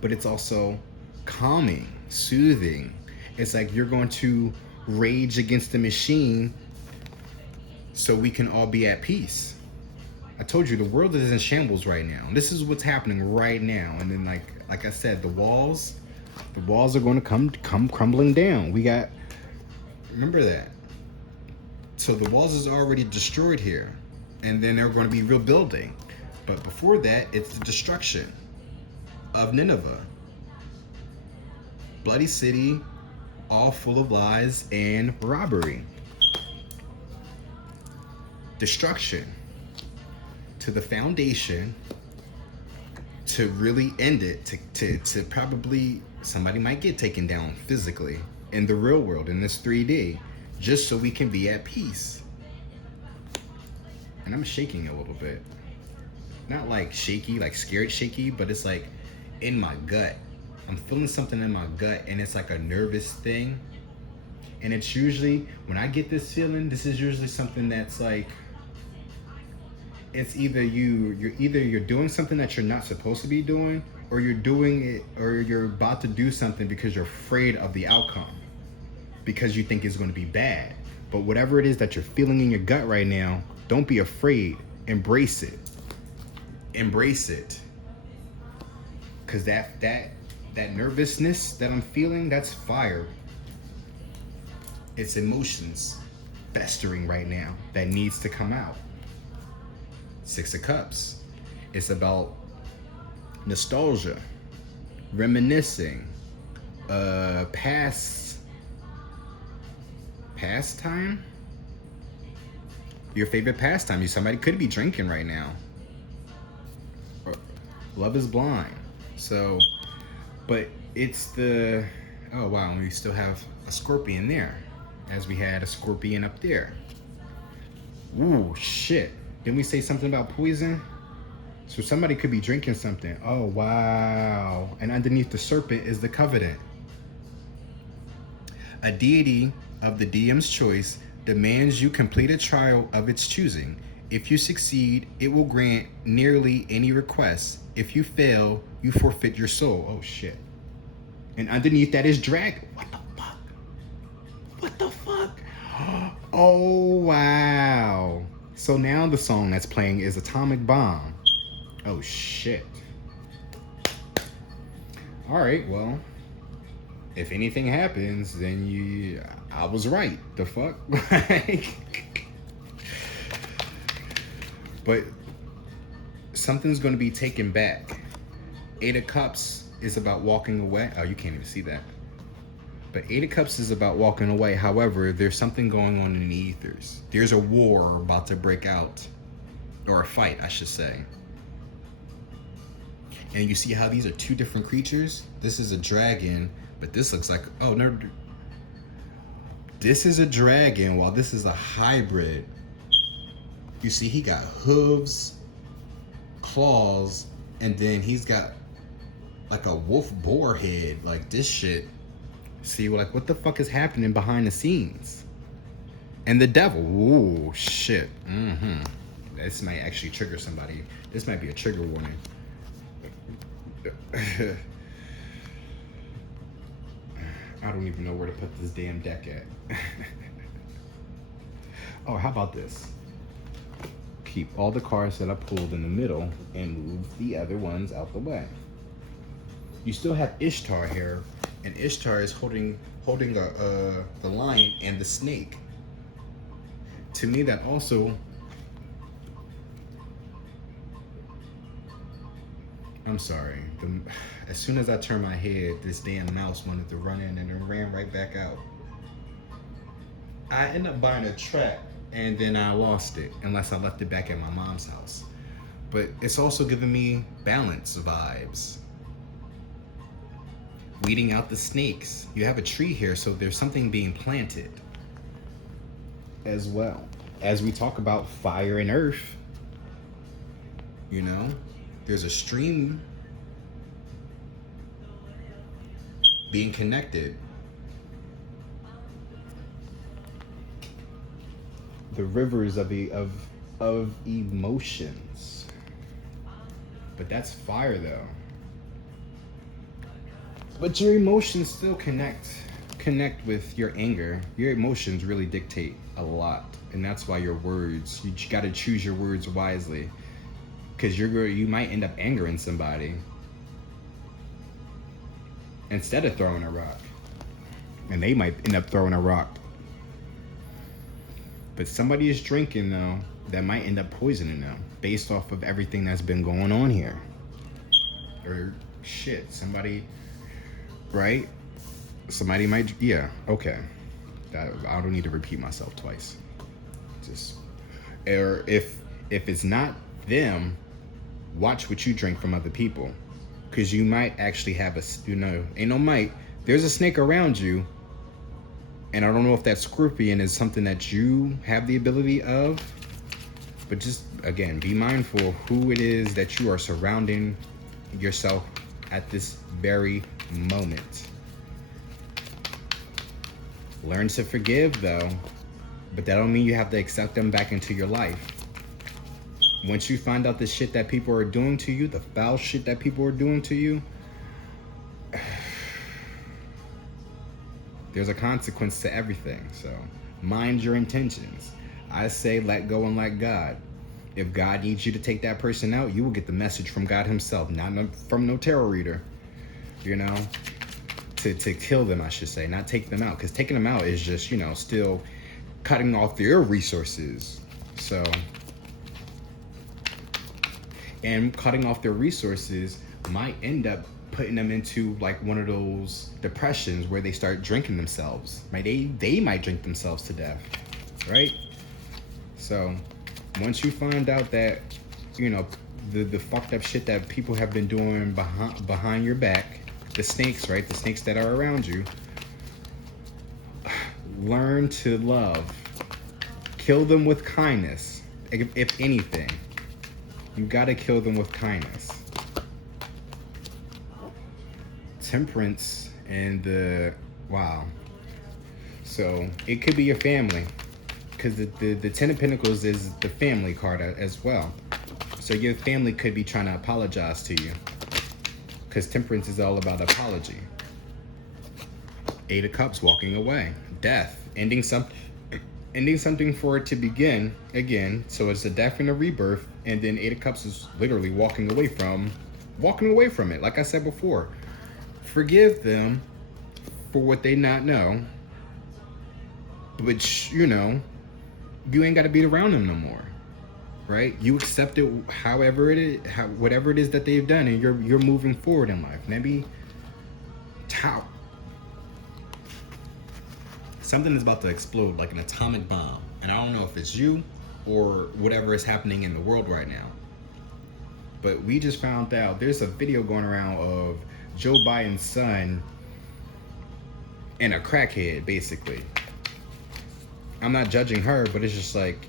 But it's also calming, soothing. It's like you're going to rage against the machine so we can all be at peace. I told you the world is in shambles right now. This is what's happening right now. And then like I said, the walls are going to come crumbling down. We got, remember that. So the walls is already destroyed here, and then they're going to be rebuilding. But before that, it's the destruction of Nineveh. Bloody city, all full of lies and robbery. Destruction to the foundation, to really end it, to probably, somebody might get taken down physically in the real world, in this 3D, just so we can be at peace. And I'm shaking a little bit. Not like shaky, like scared shaky, but it's like in my gut. I'm feeling something in my gut, and it's like a nervous thing. And it's usually, when I get this feeling, this is usually something that's like, it's either you're doing something that you're not supposed to be doing, or you're doing it, or you're about to do something because you're afraid of the outcome, because you think it's going to be bad. But whatever it is that you're feeling in your gut right now, don't be afraid. Embrace it. Embrace it. Because that nervousness that I'm feeling, that's fire. It's emotions festering right now that needs to come out. 6 of Cups. It's about nostalgia, reminiscing, pastime. Your favorite pastime. Somebody could be drinking right now. Or Love is Blind. So, but it's the, oh wow, we still have a scorpion there, as we had a scorpion up there. Ooh, shit. Didn't we say something about poison? So somebody could be drinking something. Oh, wow. And underneath the serpent is the covenant. A deity of the DM's choice demands you complete a trial of its choosing. If you succeed, it will grant nearly any request. If you fail, you forfeit your soul. Oh, shit. And underneath that is dragon. What the fuck? What the fuck? Oh, wow. So now the song that's playing is Atomic Bomb. Oh, shit. All right, well, if anything happens, then I was right. The fuck? But something's going to be taken back. 8 of Cups is about walking away. Oh, you can't even see that. But 8 of Cups is about walking away. However, there's something going on in the ethers. There's a war about to break out. Or a fight, I should say. And you see how these are 2 different creatures? This is a dragon, but this looks like, oh, no. This is a dragon, while this is a hybrid. You see, he got hooves, claws, and then he's got like a wolf boar head. Like this shit. See, like what the fuck is happening behind the scenes? And the devil. Ooh, shit. This might actually trigger somebody. This might be a trigger warning. I don't even know where to put this damn deck at. Oh, how about this? Keep all the cards that I pulled in the middle and move the other ones out the way. You still have Ishtar here, and Ishtar is holding the lion and the snake. To me, that also. I'm sorry. As soon as I turned my head, this damn mouse wanted to run in and it ran right back out. I ended up buying a trap and then I lost it, unless I left it back at my mom's house. But it's also giving me balance vibes. Weeding out the snakes. You have a tree here, so there's something being planted as well. As we talk about fire and earth, you know, there's a stream being connected. The rivers of emotions. But that's fire though. But your emotions still connect with your anger. Your emotions really dictate a lot. And that's why your words, you gotta choose your words wisely. Because you might end up angering somebody instead of throwing a rock. And they might end up throwing a rock. But somebody is drinking though, that might end up poisoning them based off of everything that's been going on here. Or shit, somebody, right? Somebody might, yeah, okay. I don't need to repeat myself twice. Just, or if it's not them, watch what you drink from other people. Because you might actually have ain't no might, there's a snake around you. And I don't know if that scorpion is something that you have the ability of. But just, again, be mindful of who it is that you are surrounding yourself at this very moment. Learn to forgive, though. But that don't mean you have to accept them back into your life. Once you find out the shit that people are doing to you, the foul shit that people are doing to you, there's a consequence to everything. So mind your intentions. I say let go and let God. If God needs you to take that person out, you will get the message from God himself, not from no tarot reader, you know, to kill them, I should say, not take them out. Because taking them out is just, you know, still cutting off their resources. So, and cutting off their resources might end up putting them into like one of those depressions where they start drinking themselves. They might drink themselves to death, right? So once you find out that, you know, the fucked up shit that people have been doing behind your back, the snakes, right? The snakes that are around you, learn to love. Kill them with kindness. If anything, you gotta kill them with kindness. Temperance and wow. So it could be your family, because the Ten of Pentacles is the family card as well. So your family could be trying to apologize to you, because Temperance is all about apology. Eight of Cups, walking away. Death, ending something for it to begin again. So it's a death and a rebirth, and then Eight of Cups is literally walking away from it. Like I said before, forgive them for what they not know, but you know, you ain't got to be around them no more, right? You accept it however it is, whatever it is that they've done, and you're moving forward in life. Maybe something is about to explode like an atomic bomb, and I don't know if it's you or whatever is happening in the world right now. But we just found out there's a video going around of Joe Biden's son and a crackhead, basically. I'm not judging her, but it's just like,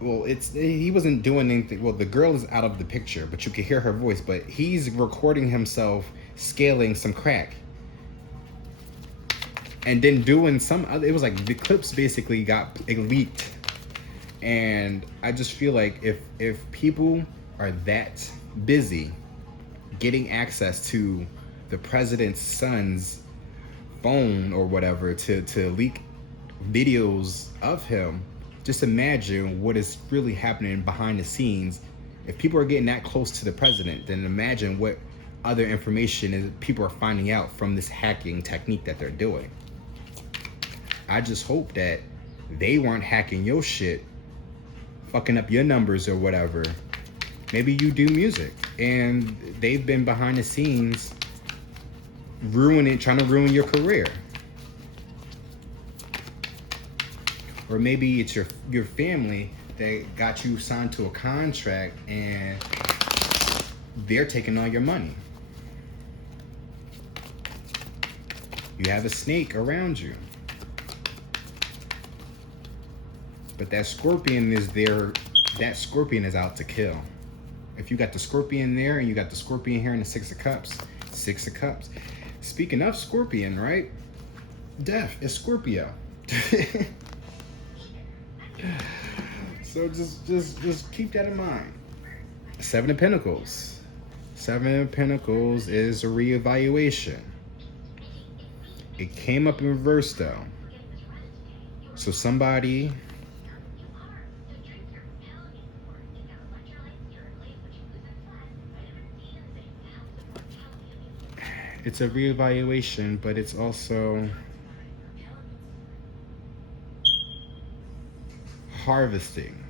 well, he wasn't doing anything. Well, the girl is out of the picture, but you can hear her voice. But he's recording himself scaling some crack, and then doing some other. It was like the clips basically got leaked, and I just feel like if people are that busy getting access to the president's son's phone or whatever to leak videos of him, just imagine what is really happening behind the scenes. If people are getting that close to the president, then imagine what other information is people are finding out from this hacking technique that they're doing. I just hope that they weren't hacking your shit, fucking up your numbers or whatever. Maybe you do music and they've been behind the scenes trying to ruin your career. Or maybe it's your family that got you signed to a contract and they're taking all your money. You have a snake around you. But that scorpion is there. That scorpion is out to kill. If you got the scorpion there and you got the scorpion here in the Six of Cups. Six of Cups. Speaking of scorpion, right? Death is Scorpio. So just keep that in mind. Seven of Pentacles. Seven of Pentacles is a reevaluation. It came up in reverse though. So somebody it's a reevaluation, but it's also harvesting.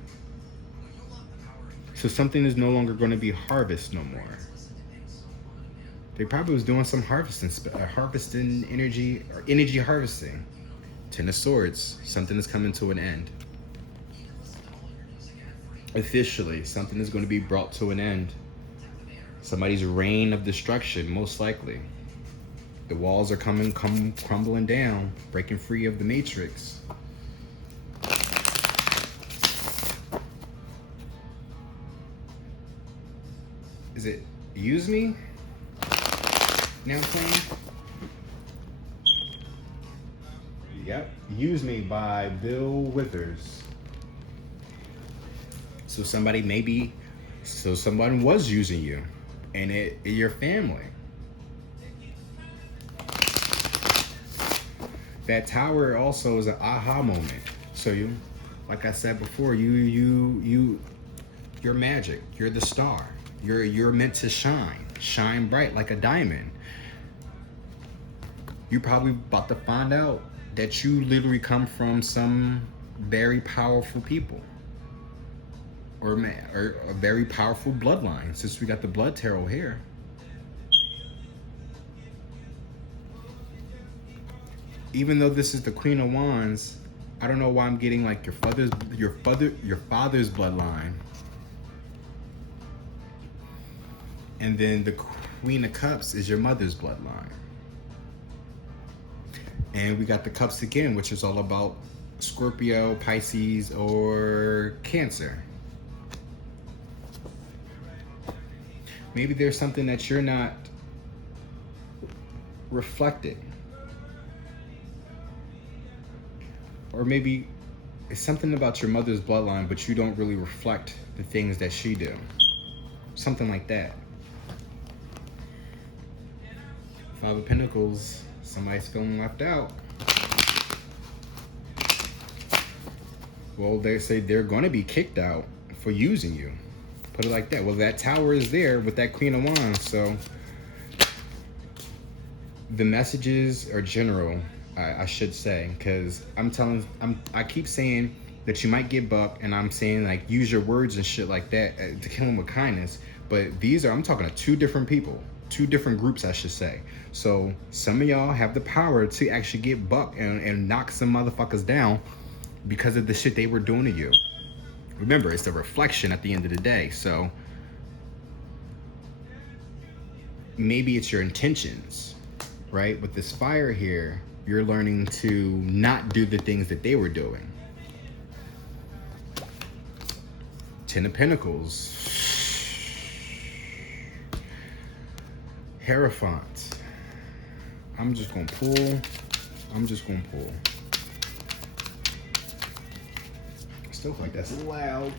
So something is no longer going to be harvest no more. They probably was doing some harvesting energy, or energy harvesting. Ten of Swords, something is coming to an end. Officially, something is going to be brought to an end. Somebody's reign of destruction, most likely. The walls are crumbling down, breaking free of the matrix. Is it Use Me? Now playing? Yep, Use Me by Bill Withers. So someone was using you, and your family. That tower also is an aha moment. So you, like I said before, you're magic. You're the star. You're meant to shine bright like a diamond. You're probably about to find out that you literally come from some very powerful people, or a very powerful bloodline. Since we got the blood tarot here, even though this is the Queen of Wands, I don't know why I'm getting like your father's bloodline. And then the Queen of Cups is your mother's bloodline. And we got the Cups again, which is all about Scorpio, Pisces, or Cancer. Maybe there's something that you're not reflecting. Or maybe it's something about your mother's bloodline, but you don't really reflect the things that she do. Something like that. Five of Pentacles, somebody's feeling left out. Well, they say they're going to be kicked out for using you. Put it like that. Well, that tower is there with that Queen of Wands, so the messages are general, I should say, because I keep saying that you might get bucked, and I'm saying like use your words and shit like that to kill them with kindness. But I'm talking to two different people. Two different groups, I should say. So some of y'all have the power to actually get bucked and knock some motherfuckers down because of the shit they were doing to you. Remember, it's a reflection at the end of the day. So maybe it's your intentions, right? With this fire here, you're learning to not do the things that they were doing. Ten of Pentacles. Hierophant. I'm just gonna pull. I still feel like that's loud.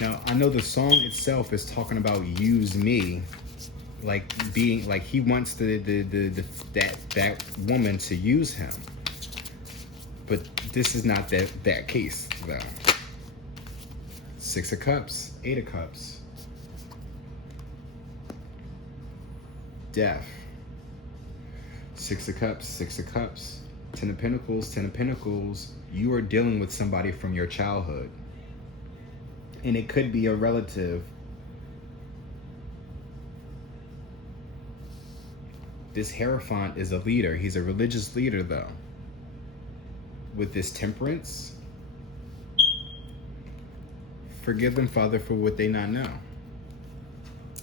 Now, I know the song itself is talking about use me, like being like he wants that woman to use him. But this is not that case though. Six of Cups, Eight of Cups. Death. Six of Cups, Six of Cups. Ten of Pentacles, Ten of Pentacles. You are dealing with somebody from your childhood. And it could be a relative. This Hierophant is a leader. He's a religious leader, though. With this Temperance. Forgive them, Father, for what they not know.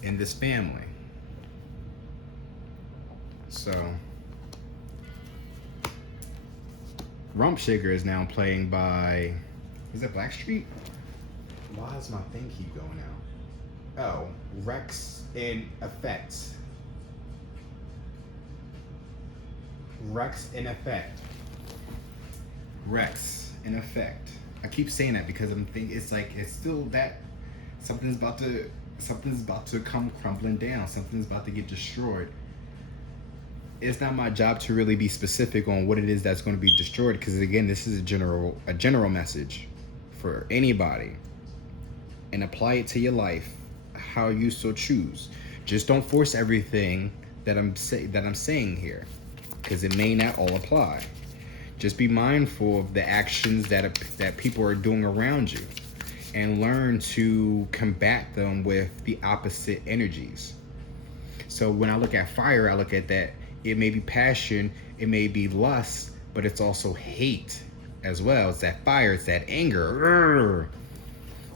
In this family. So. Rump Shaker is now playing by... Is that Blackstreet? Why does my thing keep going out? Oh, Rex in Effect. Rex in Effect. Rex in Effect. I keep saying that because I'm thinking it's like it's still that something's about to come crumbling down. Something's about to get destroyed. It's not my job to really be specific on what it is that's going to be destroyed because again, this is a general message for anybody. And apply it to your life how you so choose. Just don't force everything that I'm saying here because it may not all apply. Just be mindful of the actions that people are doing around you and learn to combat them with the opposite energies. So when I look at fire, I look at that it may be passion, it may be lust, but it's also hate as well. It's that fire, it's that anger.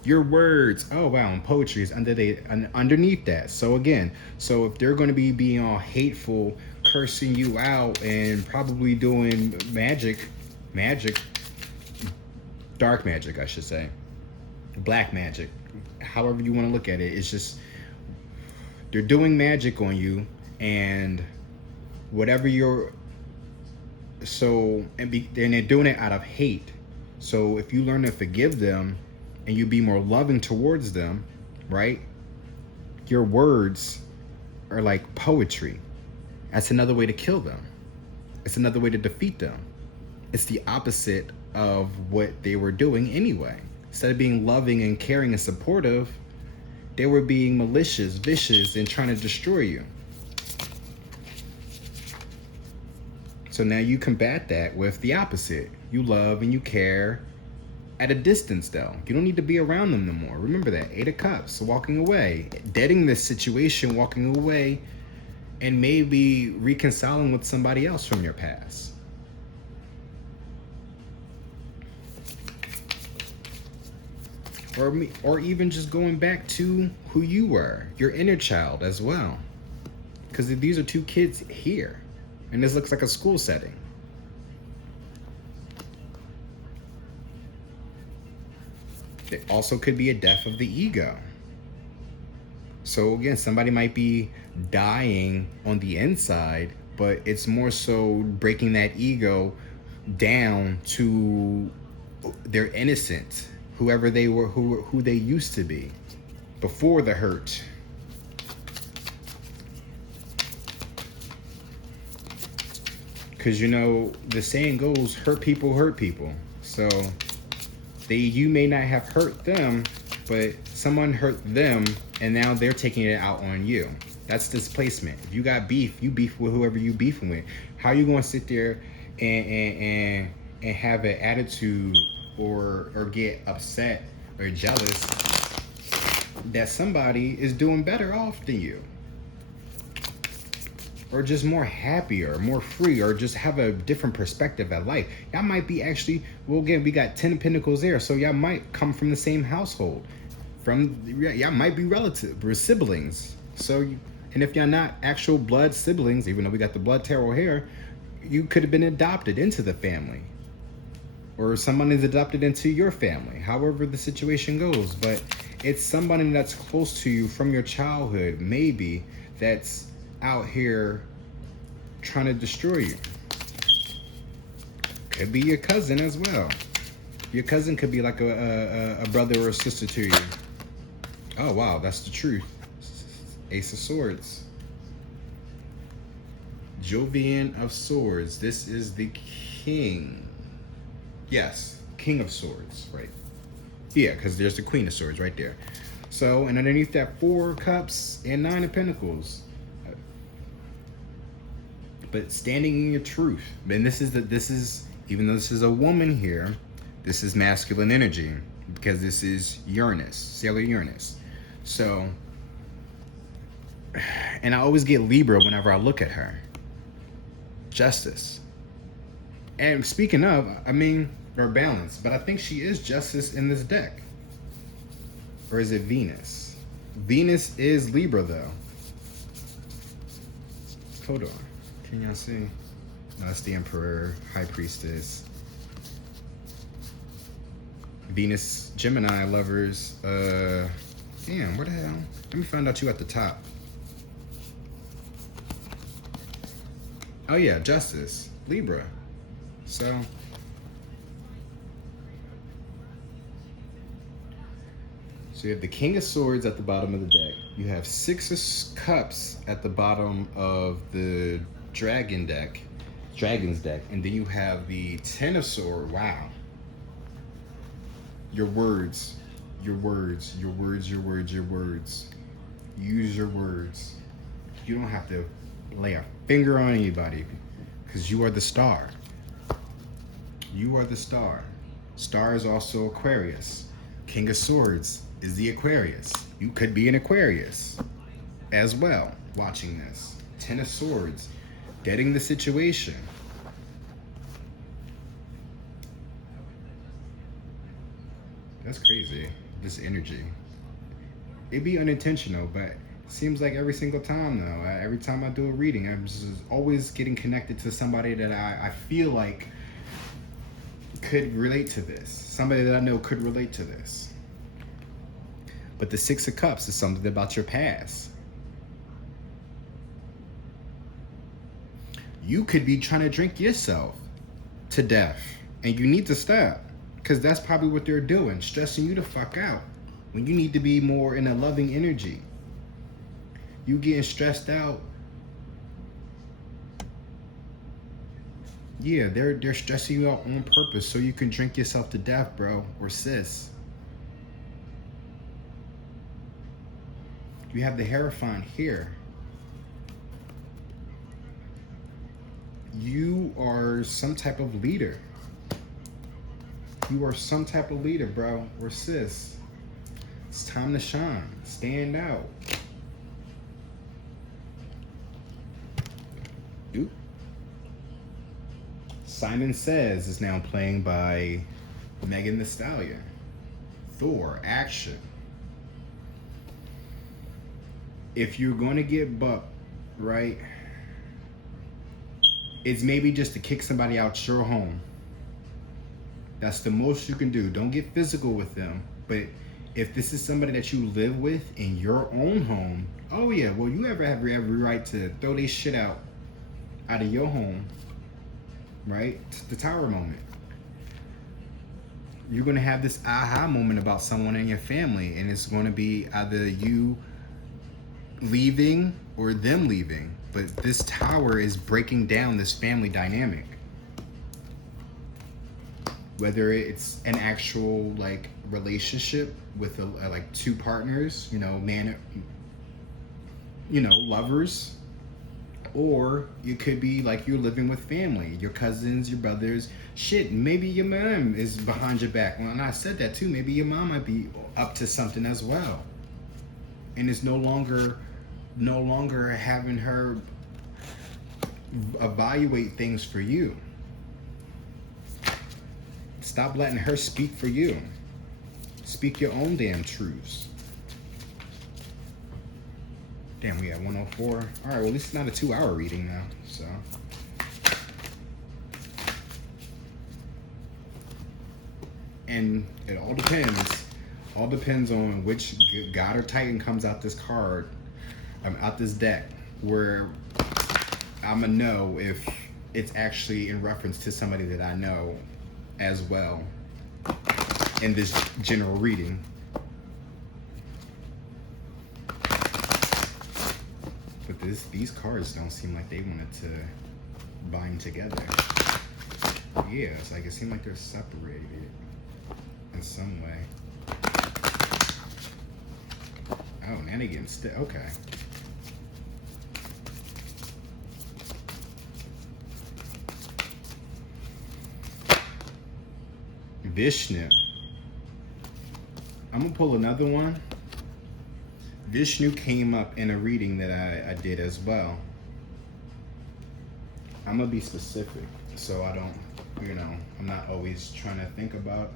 Your words, oh wow, and poetry is underneath that. So again, so if they're going to be being all hateful, cursing you out, and probably doing magic, dark magic, I should say, black magic, however you want to look at it, it's just they're doing magic on you, and whatever you're and they're doing it out of hate. So if you learn to forgive them and you be more loving towards them, right? Your words are like poetry. That's another way to kill them. It's another way to defeat them. It's the opposite of what they were doing anyway. Instead of being loving and caring and supportive, they were being malicious, vicious, and trying to destroy you. So now you combat that with the opposite. You love and you care at a distance, though. You don't need to be around them no more. Remember that. Eight of Cups, walking away. Deading this situation, walking away, and maybe reconciling with somebody else from your past. Or even just going back to who you were, your inner child as well. Because these are two kids here. And this looks like a school setting. It also could be a death of the ego. So again, somebody might be dying on the inside, but it's more so breaking that ego down to their innocent, whoever they were, who they used to be before the hurt. Because you know, the saying goes, hurt people hurt people. So you may not have hurt them, but someone hurt them and now they're taking it out on you. That's displacement. If you got beef, you beef with whoever you beefing with. How you gonna sit there and have an attitude or get upset or jealous that somebody is doing better off than you? Or just more happier, more free, or just have a different perspective at life. Y'all might be actually, well, again, we got 10 of Pentacles there, so y'all might come from the same household. Y'all might be relatives or siblings. So And if you're not actual blood siblings, even though we got the blood tarot here, you could have been adopted into the family. Or someone is adopted into your family, however the situation goes. But it's somebody that's close to you from your childhood, maybe, that's out here trying to destroy you. Could be your cousin as well. Your cousin could be like a brother or a sister to you. Oh, wow, that's the truth. Ace of Swords. Jovian of Swords. This is the king. Yes, King of Swords, right? Yeah, because there's the Queen of Swords right there. So, and underneath that, 4 cups and 9 of pentacles. But standing in your truth. And this is, even though this is a woman here, this is masculine energy, because this is Uranus, Sailor Uranus. So, and I always get Libra whenever I look at her. Justice. And speaking of, I mean, or balance, but I think she is Justice in this deck. Or is it Venus? Venus is Libra, though. Hold on. Can y'all see? No, that's the Emperor, High Priestess. Venus, Gemini lovers. Damn, where the hell? Let me find out you at the top. Oh yeah, Justice, Libra. So you have the King of Swords at the bottom of the deck. You have 6 of Cups at the bottom of the Dragon's deck. And then you have the 10 of Swords. Wow. Your words. Use your words. You don't have to lay a finger on anybody, because you are the star. You are the star. Star is also Aquarius. King of Swords is the Aquarius. You could be an Aquarius as well watching this. 10 of Swords, getting the situation. That's crazy, this energy. It'd be unintentional, but seems like every single time though, every time I do a reading, I'm just always getting connected to somebody that I feel like could relate to this. Somebody that I know could relate to this. But the 6 of Cups is something about your past. You could be trying to drink yourself to death, and you need to stop, because that's probably what they're doing, stressing you the fuck out when you need to be more in a loving energy. You getting stressed out. Yeah, they're stressing you out on purpose so you can drink yourself to death, bro, or sis. You have the Hierophant here. You are some type of leader. You are some type of leader, bro, or sis. It's time to shine. Stand out. Oop. Simon Says is now playing by Megan Thee Stallion. Thor, action. If you're going to get bucked, right, it's maybe just to kick somebody out your home. That's the most you can do. Don't get physical with them. But if this is somebody that you live with in your own home, oh yeah, well, you ever have every right to throw this shit out of your home, right? The tower moment. You're going to have this aha moment about someone in your family, and it's going to be either you leaving or them leaving. But this tower is breaking down this family dynamic. Whether it's an actual like relationship with like 2 partners, lovers, or it could be like you're living with family, your cousins, your brothers, shit, maybe your mom is behind your back. Well, and I said that too, maybe your mom might be up to something as well. And it's no longer having her evaluate things for you. Stop letting her speak for you. Speak your own damn truths. Damn, we got 104. All right, well, at least it's not a 2-hour reading now, so. And it all depends. All depends on which God or Titan comes out this card, out this deck, where I'm gonna know if it's actually in reference to somebody that I know as well in this general reading. But these cards don't seem like they wanted to bind together. Yeah, it's like it seemed like they're separated in some way. Oh, now they getting okay. Vishnu. I'm gonna pull another one. Vishnu came up in a reading that I did as well. I'm gonna be specific so I don't, I'm not always trying to think about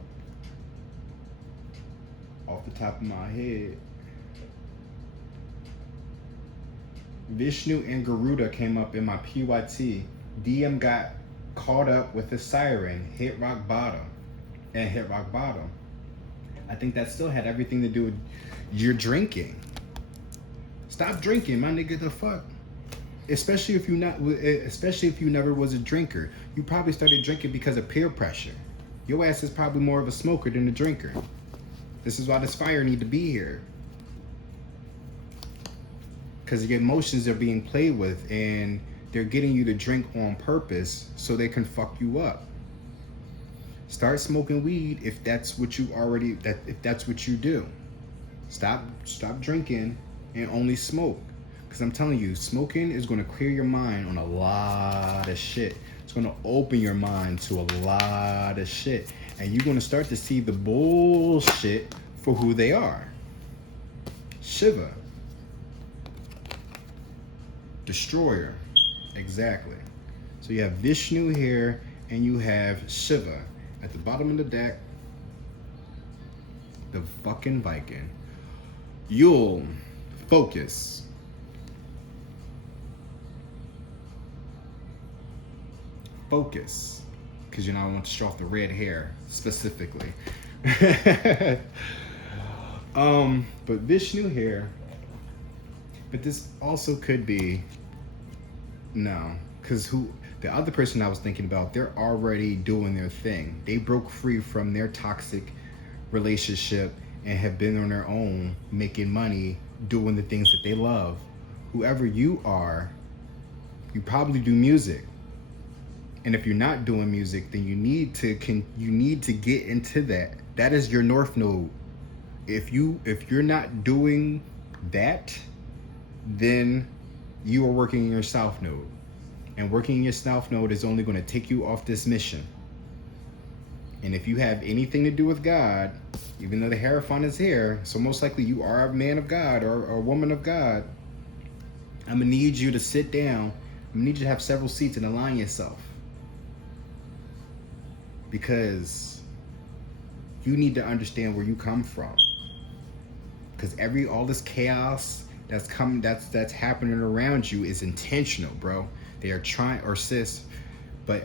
off the top of my head. Vishnu and Garuda came up in my PYT. DM got caught up with a siren, hit rock bottom. I think that still had everything to do with your drinking. Stop drinking, my nigga, the fuck. Especially if you never was a drinker. You probably started drinking because of peer pressure. Your ass is probably more of a smoker than a drinker. This is why this fire need to be here. Because your emotions are being played with and they're getting you to drink on purpose so they can fuck you up. Start smoking weed if that's what you do. Stop drinking and only smoke. Because I'm telling you, smoking is going to clear your mind on a lot of shit. It's going to open your mind to a lot of shit. And you're going to start to see the bullshit for who they are. Shiva. Destroyer. Exactly. So you have Vishnu here and you have Shiva. At the bottom of the deck, the fucking Viking. Yule. Focus. Focus. Because I want to show off the red hair specifically. But Vishnu here. But this also could be no. Because the other person I was thinking about, they're already doing their thing. They broke free from their toxic relationship and have been on their own, making money, doing the things that they love. Whoever you are, you probably do music. And if you're not doing music, then you need to get into that. That is your north node. If you're not doing that, then you are working in your south node. And working in your south node is only going to take you off this mission. And if you have anything to do with God, even though the Hierophant is here, so most likely you are a man of God or a woman of God, I'm going to need you to sit down. I'm going to need you to have several seats and align yourself. Because you need to understand where you come from. Because all this chaos that's happening around you is intentional, bro. They are trying, or sis, but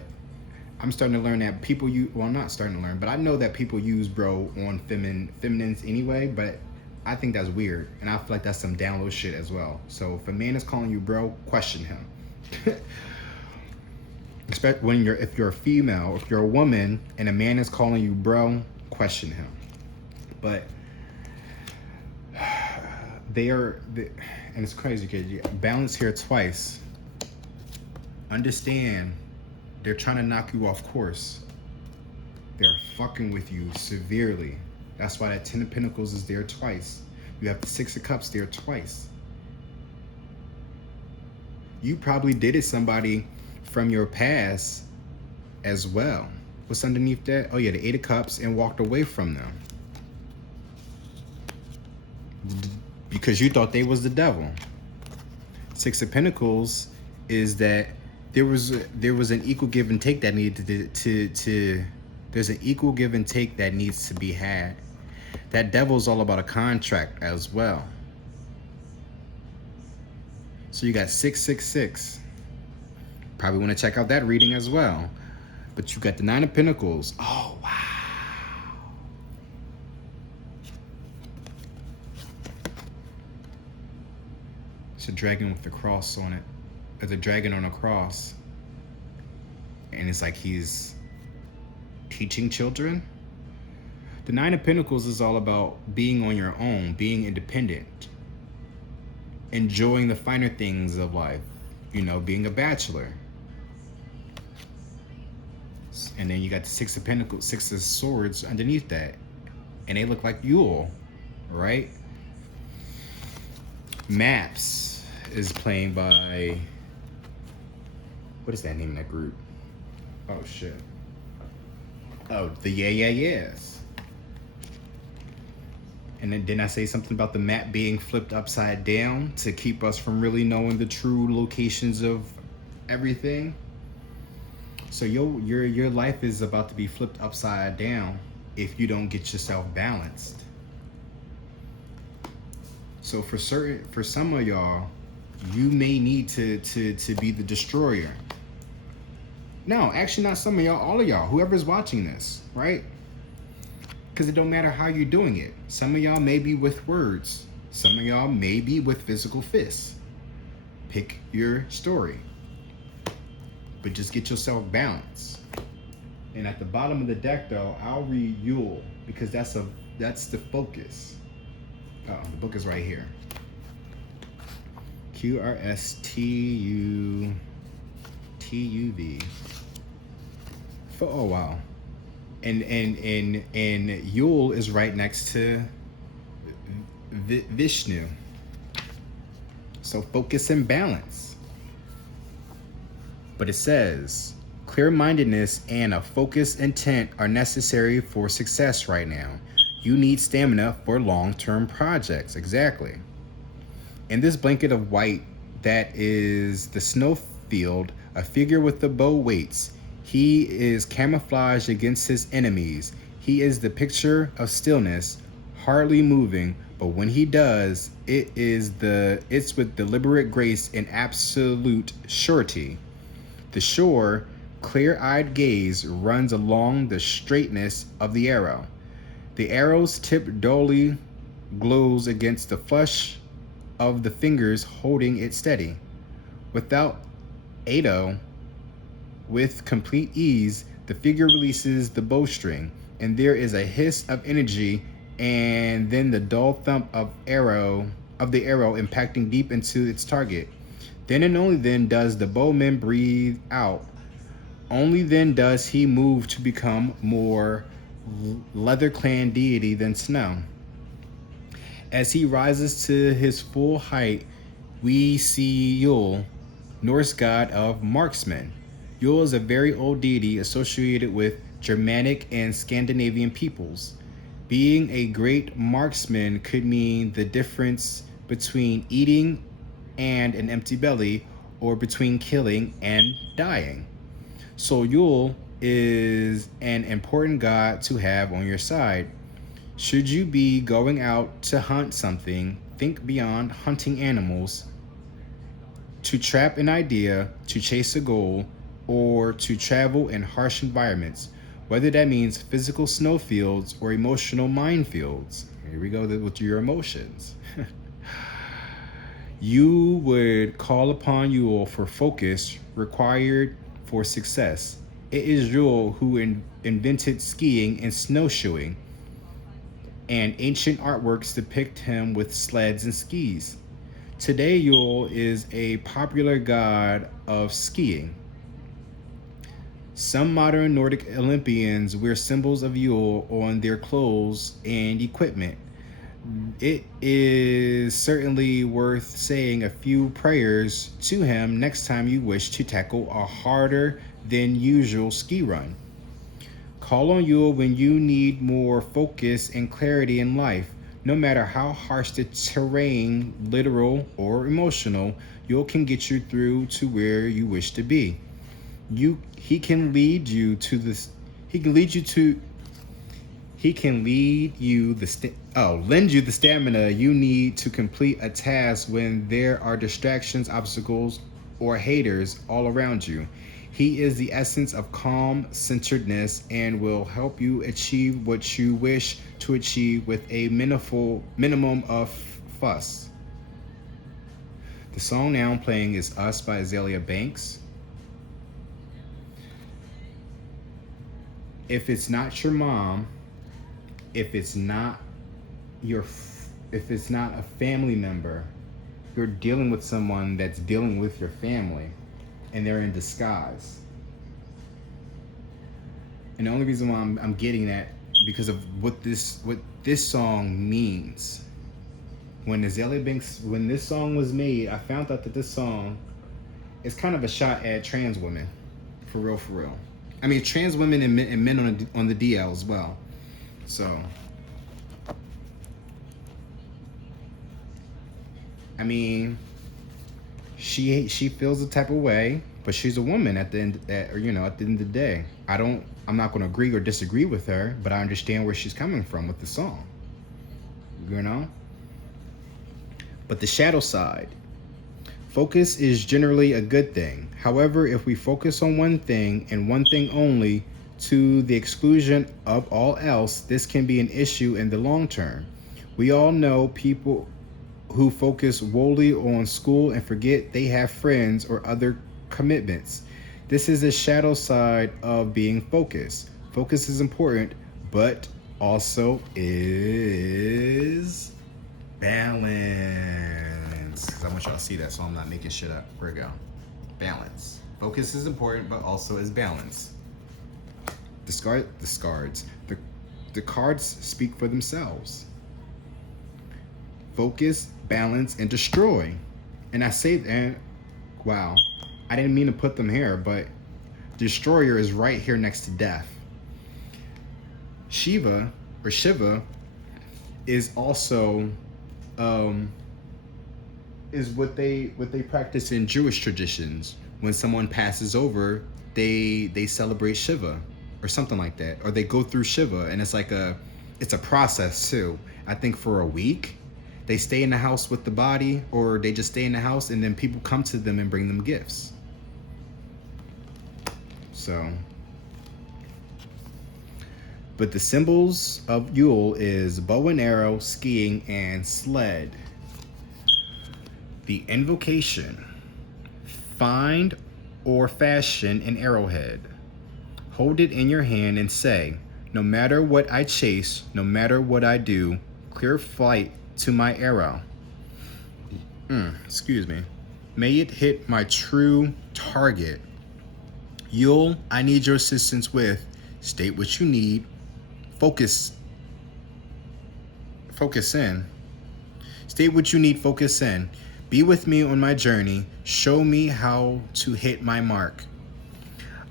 I'm starting to learn that people I'm not starting to learn, but I know that people use bro on feminines anyway, but I think that's weird. And I feel like that's some download shit as well. So if a man is calling you bro, question him. Especially if you're a female, if you're a woman and a man is calling you bro, question him. But and it's crazy because you balance here twice. Understand, they're trying to knock you off course. They're fucking with you severely. That's why that 10 of Pentacles is there twice. You have the 6 of Cups there twice. You probably dated somebody from your past as well. What's underneath that? Oh yeah, the 8 of Cups, and walked away from them. Because you thought they was the devil. 6 of Pentacles is that there was an equal give and take that needed there's an equal give and take that needs to be had. That devil's all about a contract as well. So you got 666. Probably want to check out that reading as well. But you got the Nine of Pentacles. Oh, wow. It's a dragon with the cross on it. There's a dragon on a cross. And it's like he's teaching children. The Nine of Pentacles is all about being on your own, being independent, enjoying the finer things of life, you know, being a bachelor. And then you got the Six of Pentacles, Six of Swords underneath that. And they look like Yule, right? Maps is playing by, what is that name of that group? Oh shit. Oh, the Yes. And then didn't I say something about the map being flipped upside down to keep us from really knowing the true locations of everything? So your life is about to be flipped upside down if you don't get yourself balanced. So for some of y'all, you may need to be the destroyer. No, actually not some of y'all, all of y'all, whoever's watching this, right? Because it don't matter how you're doing it. Some of y'all may be with words. Some of y'all may be with physical fists. Pick your story. But just get yourself balanced. And at the bottom of the deck, though, I'll read Yule because that's the focus. Oh, the book is right here. QRSTUTUV. Oh wow. And Yule is right next to Vishnu. So focus and balance. But it says, clear-mindedness and a focused intent are necessary for success right now. You need stamina for long-term projects. Exactly. In this blanket of white that is the snowfield, a figure with the bow waits. He is camouflaged against his enemies. He is the picture of stillness, hardly moving, but when he does, it's with deliberate grace and absolute surety. The sure, clear-eyed gaze runs along the straightness of the arrow. The arrow's tip dully glows against the flesh of the fingers holding it steady. Without ado, with complete ease, the figure releases the bowstring, and there is a hiss of energy, and then the dull thump of the arrow impacting deep into its target. Then and only then does the bowman breathe out. Only then does he move to become more leather-clad deity than snow. As he rises to his full height, we see Yule, Norse god of marksmen. Yule is a very old deity associated with Germanic and Scandinavian peoples. Being a great marksman could mean the difference between eating and an empty belly, or between killing and dying. So Yule is an important god to have on your side. Should you be going out to hunt something, think beyond hunting animals, to trap an idea, to chase a goal, or to travel in harsh environments, whether that means physical snowfields or emotional minefields. Here we go with your emotions. You would call upon Yule for focus required for success. It is Yule who invented skiing and snowshoeing, and ancient artworks depict him with sleds and skis. Today, Yule is a popular god of skiing. Some modern Nordic Olympians wear symbols of Yule on their clothes and equipment. It is certainly worth saying a few prayers to him next time you wish to tackle a harder than usual ski run. Call on Yule when you need more focus and clarity in life. No matter how harsh the terrain, literal or emotional, Yule can get you through to where you wish to be. He can lead you to He can lend you the stamina you need to complete a task when there are distractions, obstacles, or haters all around you. He is the essence of calm centeredness and will help you achieve what you wish to achieve with a minimum of fuss. The song now playing is Us by Azalea Banks. If it's not your mom, if it's not if it's not a family member, you're dealing with someone that's dealing with your family and they're in disguise. And the only reason why I'm getting that because of what this song means. When this song was made, I found out that this song is kind of a shot at trans women, for real, for real. I mean, trans women and men on the DL as well. So, I mean, she feels the type of way, but she's a woman at the end at the end of the day. I'm not going to agree or disagree with her, but I understand where she's coming from with the song. You know? But the shadow side. Focus is generally a good thing. However, if we focus on one thing and one thing only to the exclusion of all else, this can be an issue in the long term. We all know people who focus wholly on school and forget they have friends or other commitments. This is a shadow side of being focused. Focus is important, but also is balance. Because I want y'all to see that, so I'm not making shit up. Here we go. Balance. Focus is important, but also is balance. The cards speak for themselves. Focus, balance, and destroy. And I say, and wow, I didn't mean to put them here, but destroyer is right here next to death. Shiva is also is what they practice in Jewish traditions. When someone passes over, they celebrate Shiva or something like that, or they go through Shiva, and it's a process too. I think for a week they stay in the house with the body, or they just stay in the house, and then people come to them and bring them gifts. So, but the symbols of Yule is bow and arrow, skiing, and sled. The invocation: find or fashion an arrowhead. Hold it in your hand and say, no matter what I chase, no matter what I do, clear flight to my arrow. Excuse me. May it hit my true target. Yule, I need your assistance with. State what you need. Focus in. State what you need, focus in. Be with me on my journey. Show me how to hit my mark.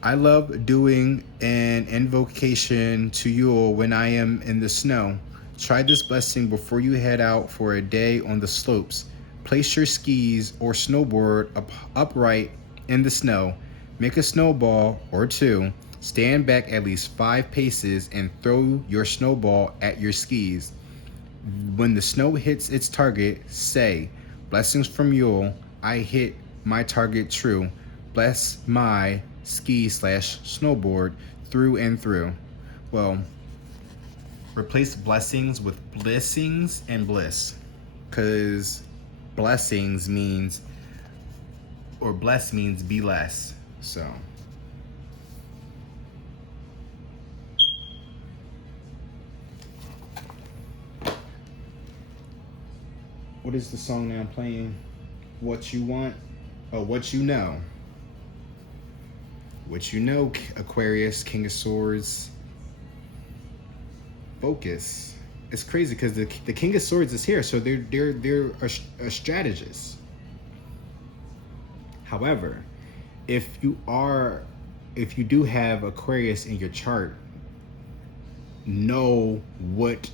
I love doing an invocation to Yule when I am in the snow. Try this blessing before you head out for a day on the slopes. Place your skis or snowboard upright in the snow. Make a snowball or two. Stand back at least 5 paces and throw your snowball at your skis. When the snow hits its target, say, blessings from Yule, I hit my target true. Bless my ski/snowboard through and through. Well, replace blessings with blessings and bliss. Because blessings means, or bless means be less. So. What is the song now playing? What you want? Oh, what you know. What you know, Aquarius, King of Swords. Focus. It's crazy because the King of Swords is here, so they're a strategist. However, if you do have Aquarius in your chart, know what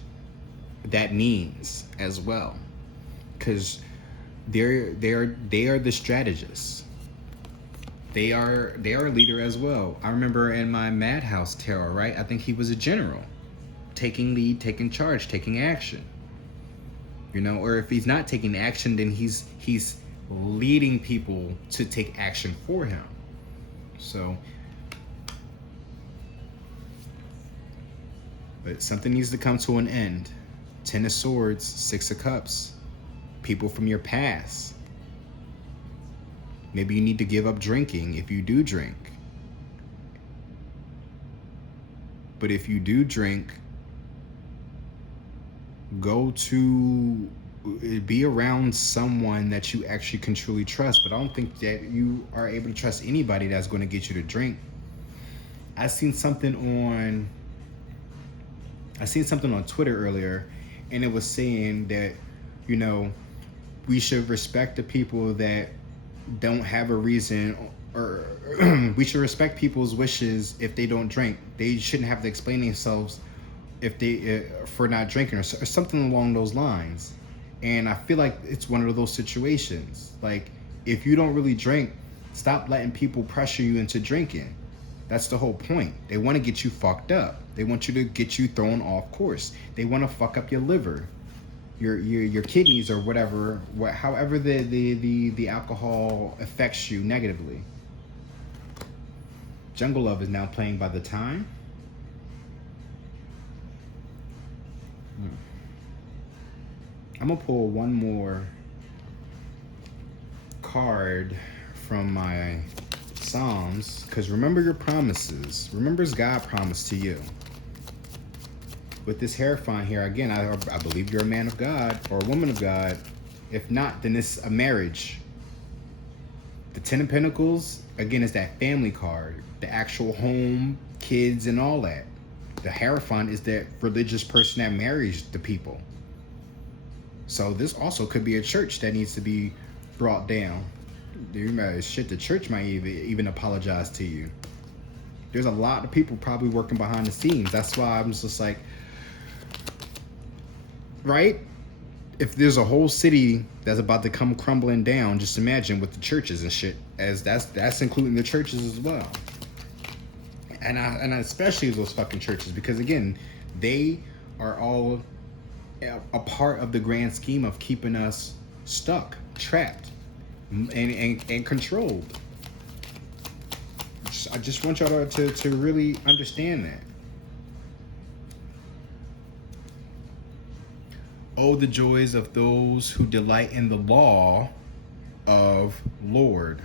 that means as well, because they are the strategists. They are a leader as well. I remember in my Madhouse tarot, right? I think he was a general. taking lead, taking charge, taking action. You know, or if he's not taking action, then he's leading people to take action for him. So, but something needs to come to an end. 10 of Swords, 6 of Cups. People from your past. Maybe you need to give up drinking if you do drink. But if you do drink, be around someone that you actually can truly trust. But I don't think that you are able to trust anybody that's going to get you to drink. I seen something on Twitter earlier, and it was saying that, you know, we should respect the people that don't have a reason, or we should respect people's wishes if they don't drink. They shouldn't have to explain themselves if they for not drinking, or something along those lines. And I feel like it's one of those situations. Like, if you don't really drink, stop letting people pressure you into drinking. That's the whole point. They want to get you fucked up. They want you to get you thrown off course. They want to fuck up your liver, your kidneys, or whatever. However the alcohol affects you negatively. Jungle Love is now playing by the time. I'm gonna pull one more card from my Psalms, because remember your promises. Remember God promised to you. With this Hierophant here, again, I believe you're a man of God or a woman of God. If not, then it's a marriage. The 10 of Pentacles, again, is that family card, the actual home, kids, and all that. The Hierophant is that religious person that marries the people. So this also could be a church that needs to be brought down. Shit, the church might even apologize to you. There's a lot of people probably working behind the scenes. That's why I'm just like, right? If there's a whole city that's about to come crumbling down, just imagine with the churches and shit, as that's including the churches as well. And I especially those fucking churches, because again, they are all a part of the grand scheme of keeping us stuck, trapped, and controlled. I just want y'all to really understand that. Oh, the joys of those who delight in the law of the Lord.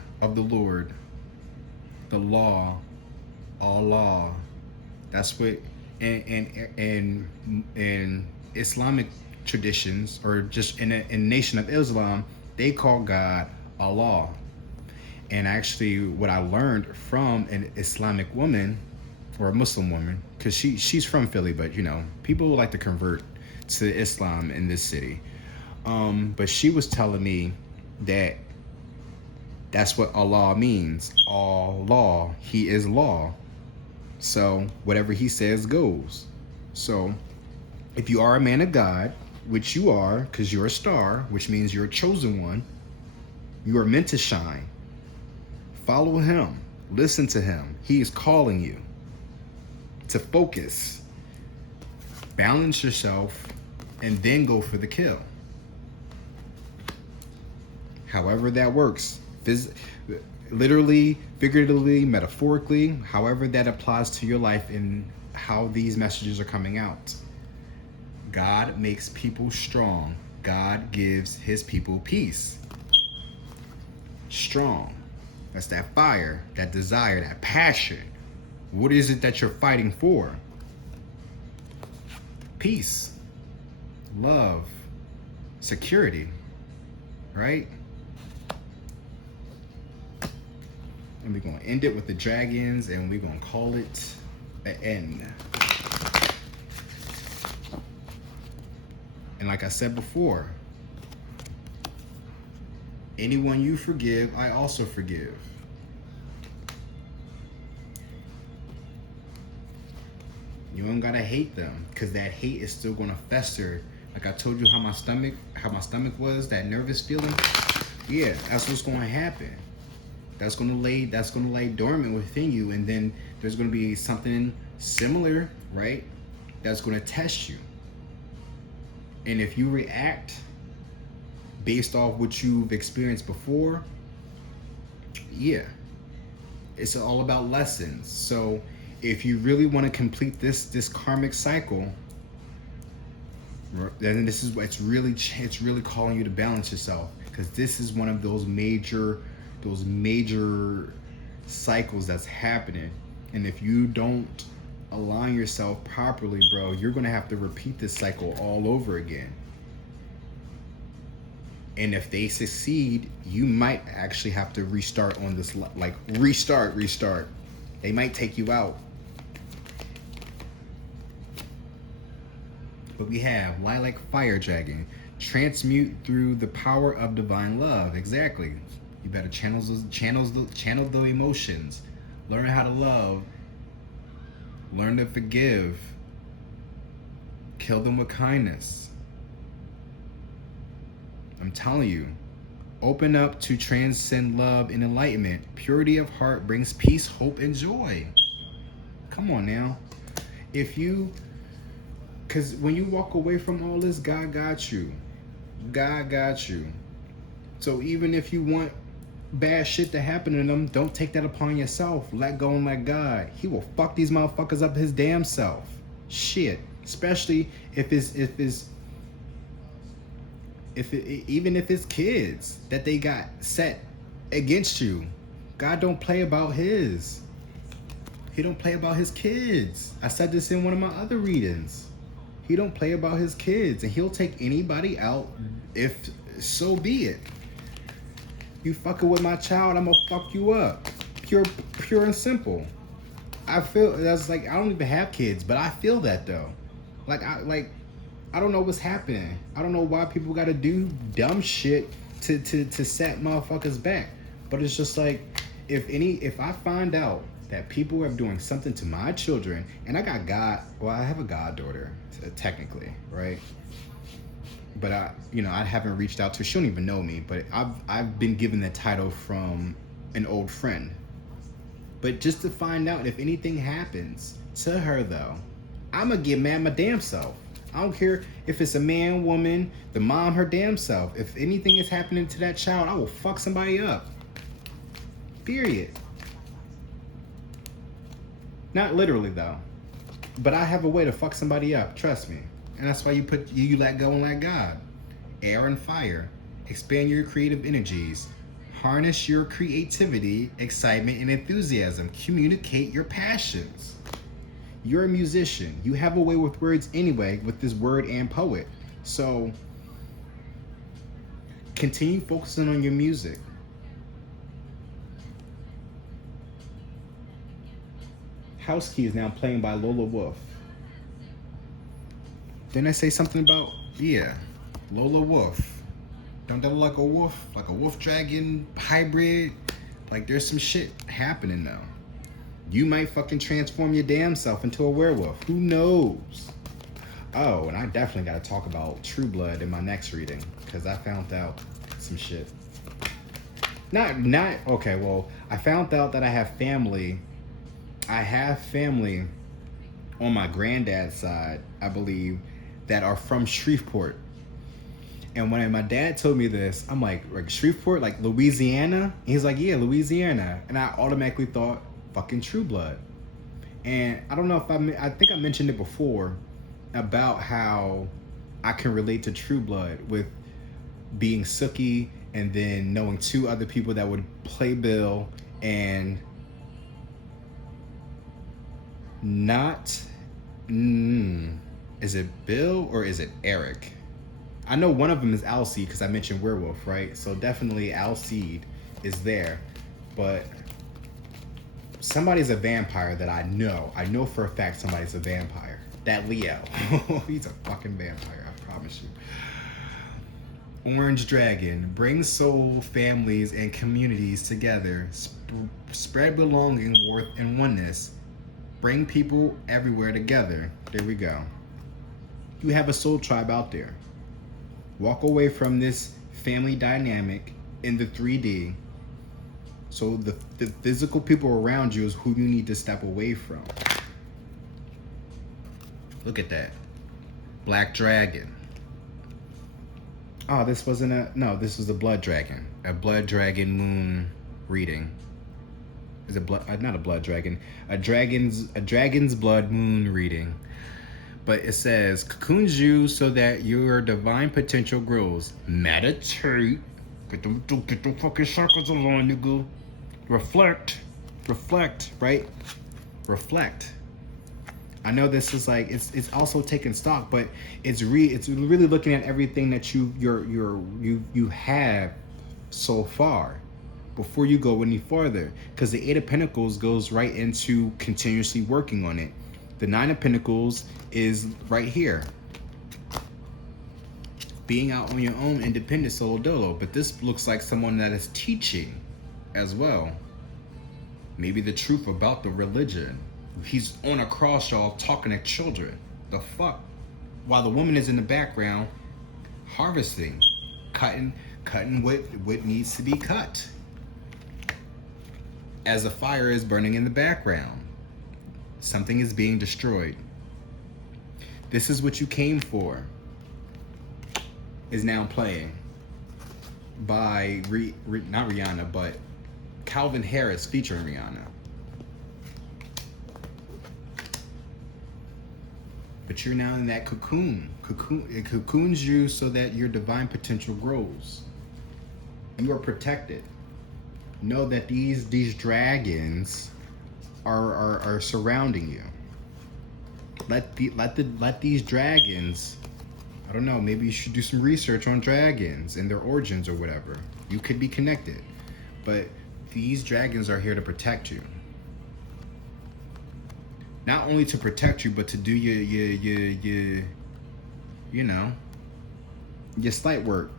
The law, Allah. That's what in Islamic traditions, or just in a nation of Islam, they call God Allah. And actually, what I learned from an Islamic woman, or a Muslim woman, because she's from Philly, but you know, people like to convert to Islam in this city. But she was telling me that that's what Allah means. Allah, He is law. So whatever He says goes. So if you are a man of God, which you are, because you're a star, which means you're a chosen one, you are meant to shine. Follow Him. Listen to Him. He is calling you to focus. Balance yourself, and then go for the kill. However that works. Literally, figuratively, metaphorically, however that applies to your life and how these messages are coming out. God makes people strong. God gives His people peace. Strong. That's that fire, that desire, that passion. What is it that you're fighting for? Peace, love, security, right? And we're going to end it with the dragons, and we're going to call it an end. And like I said before, anyone you forgive, I also forgive. You don't gotta hate them, because that hate is still gonna fester. Like I told you how my stomach was, that nervous feeling. Yeah, that's what's gonna happen. That's gonna lay dormant within you, and then there's gonna be something similar, right? that's going to test you. And if you react based off what you've experienced before, yeah, it's all about lessons. So if you really want to complete this karmic cycle, then this is what it's really calling you to balance yourself, because this is one of those major cycles that's happening. And if you don't align yourself properly, bro, you're gonna have to repeat this cycle all over again. And if they succeed, you might actually have to restart on this, like restart. They might take you out. But we have Lilac Fire Dragon. Transmute through the power of divine love. Exactly. You better channel the emotions. Learn how to love. Learn to forgive. Kill them with kindness. I'm telling you. Open up to transcend love and enlightenment. Purity of heart brings peace, hope, and joy. Come on now. Because when you walk away from all this, God got you. God got you. So even if you want bad shit to happen to them, don't take that upon yourself. Let go and let God. He will fuck these motherfuckers up his damn self. Shit. Especially even if it's kids that they got set against you. God don't play about his. He don't play about his kids. I said this in one of my other readings. He don't play about his kids, and he'll take anybody out if so be it. You fucking with my child, I'm gonna fuck you up. Pure and simple. I feel that's like, I don't even have kids, but I feel that though. I don't know what's happening. I don't know why people gotta do dumb shit to set motherfuckers back. But it's just like, if I find out that people are doing something to my children, and I have a goddaughter, technically, right? But I haven't reached out to her. She don't even know me, but I've been given the title from an old friend. But just to find out if anything happens to her though, I'm gonna get mad my damn self. I don't care if it's a man, woman, the mom, her damn self. If anything is happening to that child, I will fuck somebody up. Period. Not literally though, but I have a way to fuck somebody up, trust me. And that's why you let go and let God. Air and fire. Expand your creative energies. Harness your creativity, excitement, and enthusiasm. Communicate your passions. You're a musician. You have a way with words anyway, with this word and poet. So continue focusing on your music. House Key is now playing by Lola Wolf. Didn't I say something about, Lola Wolf. Don't that look like a wolf? Like a wolf dragon hybrid? Like there's some shit happening now. You might fucking transform your damn self into a werewolf. Who knows? Oh, and I definitely gotta talk about True Blood in my next reading, because I found out some shit. Okay, well, I found out that I have family on my granddad's side, I believe, that are from Shreveport. And when my dad told me this, I'm like Shreveport, like Louisiana? And he's like, yeah, Louisiana. And I automatically thought, fucking True Blood. And I don't know if I think I mentioned it before about how I can relate to True Blood with being Sookie and then knowing two other people that would play Bill and is it Bill or is it Eric? I know one of them is Alcide because I mentioned werewolf, right? So definitely Alcide is there, but somebody's a vampire that I know. I know for a fact somebody's a vampire. That Leo, he's a fucking vampire, I promise you. Orange Dragon, bring soul, families, and communities together. Spread belonging, worth, and oneness. Bring people everywhere together. There we go. You have a soul tribe out there. Walk away from this family dynamic in the 3D. So the physical people around you is who you need to step away from. Look at that. Black dragon. Oh, this wasn't a, no, this was a blood dragon. A blood dragon moon reading. Is it blood, not a blood dragon, a dragon's blood moon reading. But it says, cocoons you so that your divine potential grows. Meditate. Get the fucking circles along, nigga. Reflect, right? Reflect. I know this is like, it's also taking stock, but it's really looking at everything that you have so far before you go any farther, because the Eight of Pentacles goes right into continuously working on it. The Nine of Pentacles is right here, being out on your own, independent, solo dolo. But this looks like someone that is teaching as well, maybe the truth about the religion. He's on a cross, y'all, talking to children. The fuck? While the woman is in the background harvesting, cutting what needs to be cut, as a fire is burning in the background. Something is being destroyed. This is what you came for is now playing by not Rihanna, but Calvin Harris featuring Rihanna. But you're now in that cocoon. It cocoons you so that your divine potential grows. You are protected. Know that these dragons are surrounding you. Let these dragons, I don't know, maybe you should do some research on dragons and their origins or whatever. You could be connected. But these dragons are here to protect you. Not only to protect you, but to do your slight work.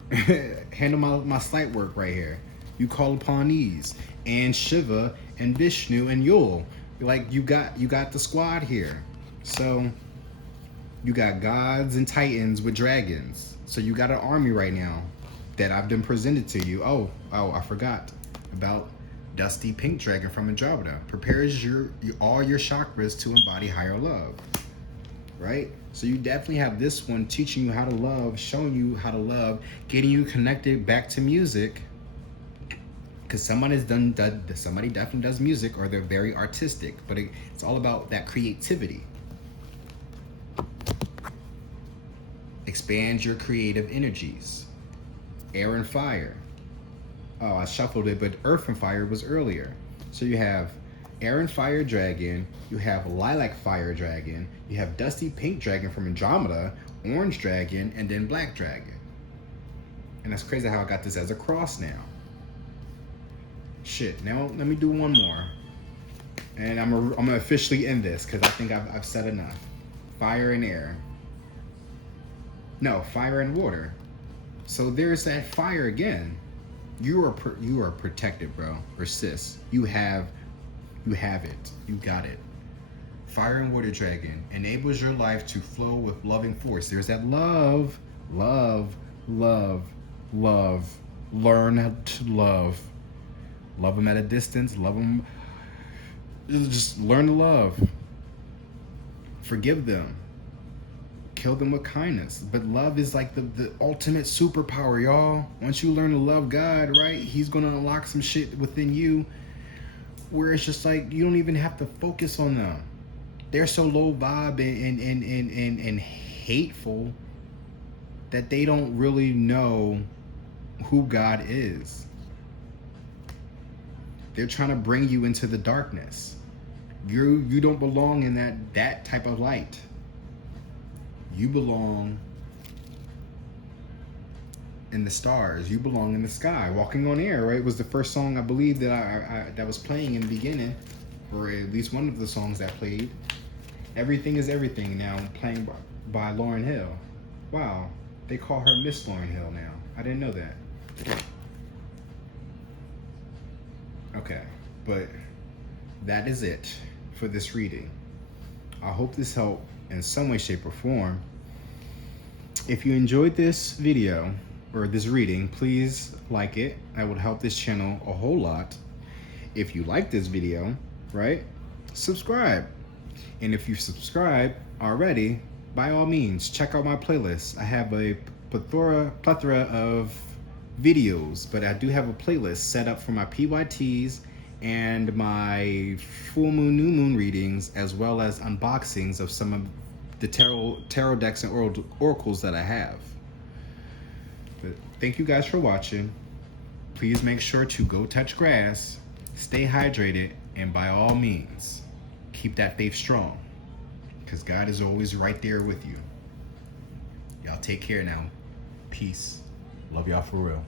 Handle my slight work right here. You call upon these and Shiva and Vishnu and Yul. Like you got the squad here. So you got gods and titans with dragons. So you got an army right now that I've been presented to you. Oh, I forgot about Dusty Pink Dragon from Andromeda. Prepares all your chakras to embody higher love. Right? So you definitely have this one teaching you how to love, showing you how to love, getting you connected back to music. Because somebody definitely does music, or they're very artistic, but it's all about that creativity. Expand your creative energies. Air and fire. Oh, I shuffled it, but earth and fire was earlier. So you have air and fire dragon, you have lilac fire dragon, you have dusty pink dragon from Andromeda, orange dragon, and then black dragon. And that's crazy how I got this as a cross now. Shit, now let me do one more. And I'm gonna officially end this because I think I've said enough. Fire and air. No, fire and water. So there's that fire again. You are protected, bro, or sis. You have it. You got it. Fire and water dragon enables your life to flow with loving force. There's that love. Learn how to love. Love them at a distance. Love them. Just learn to love. Forgive them. Kill them with kindness. But love is like the ultimate superpower, y'all. Once you learn to love God, right, he's going to unlock some shit within you where it's just like you don't even have to focus on them. They're so low vibe and hateful that they don't really know who God is. They're trying to bring you into the darkness. You don't belong in that type of light. You belong in the stars. You belong in the sky. Walking on Air, right, was the first song I believe that I that was playing in the beginning, or at least one of the songs that played. Everything is Everything now playing by Lauryn Hill. Wow, they call her Miss Lauryn Hill now. I didn't know that. Okay, but that is it for this reading. I hope this helped in some way, shape, or form. If you enjoyed this video or this reading, please like it. That would help this channel a whole lot. If you like this video, right, subscribe. And if you subscribe already, by all means, check out my playlist. I have a plethora of videos, but I do have a playlist set up for my PYTs and my full moon, new moon readings, as well as unboxings of some of the tarot decks and oracles that I have. But thank you guys for watching. Please make sure to go touch grass, stay hydrated, and by all means, keep that faith strong, because God is always right there with you. Y'all take care now. Peace. Love y'all for real.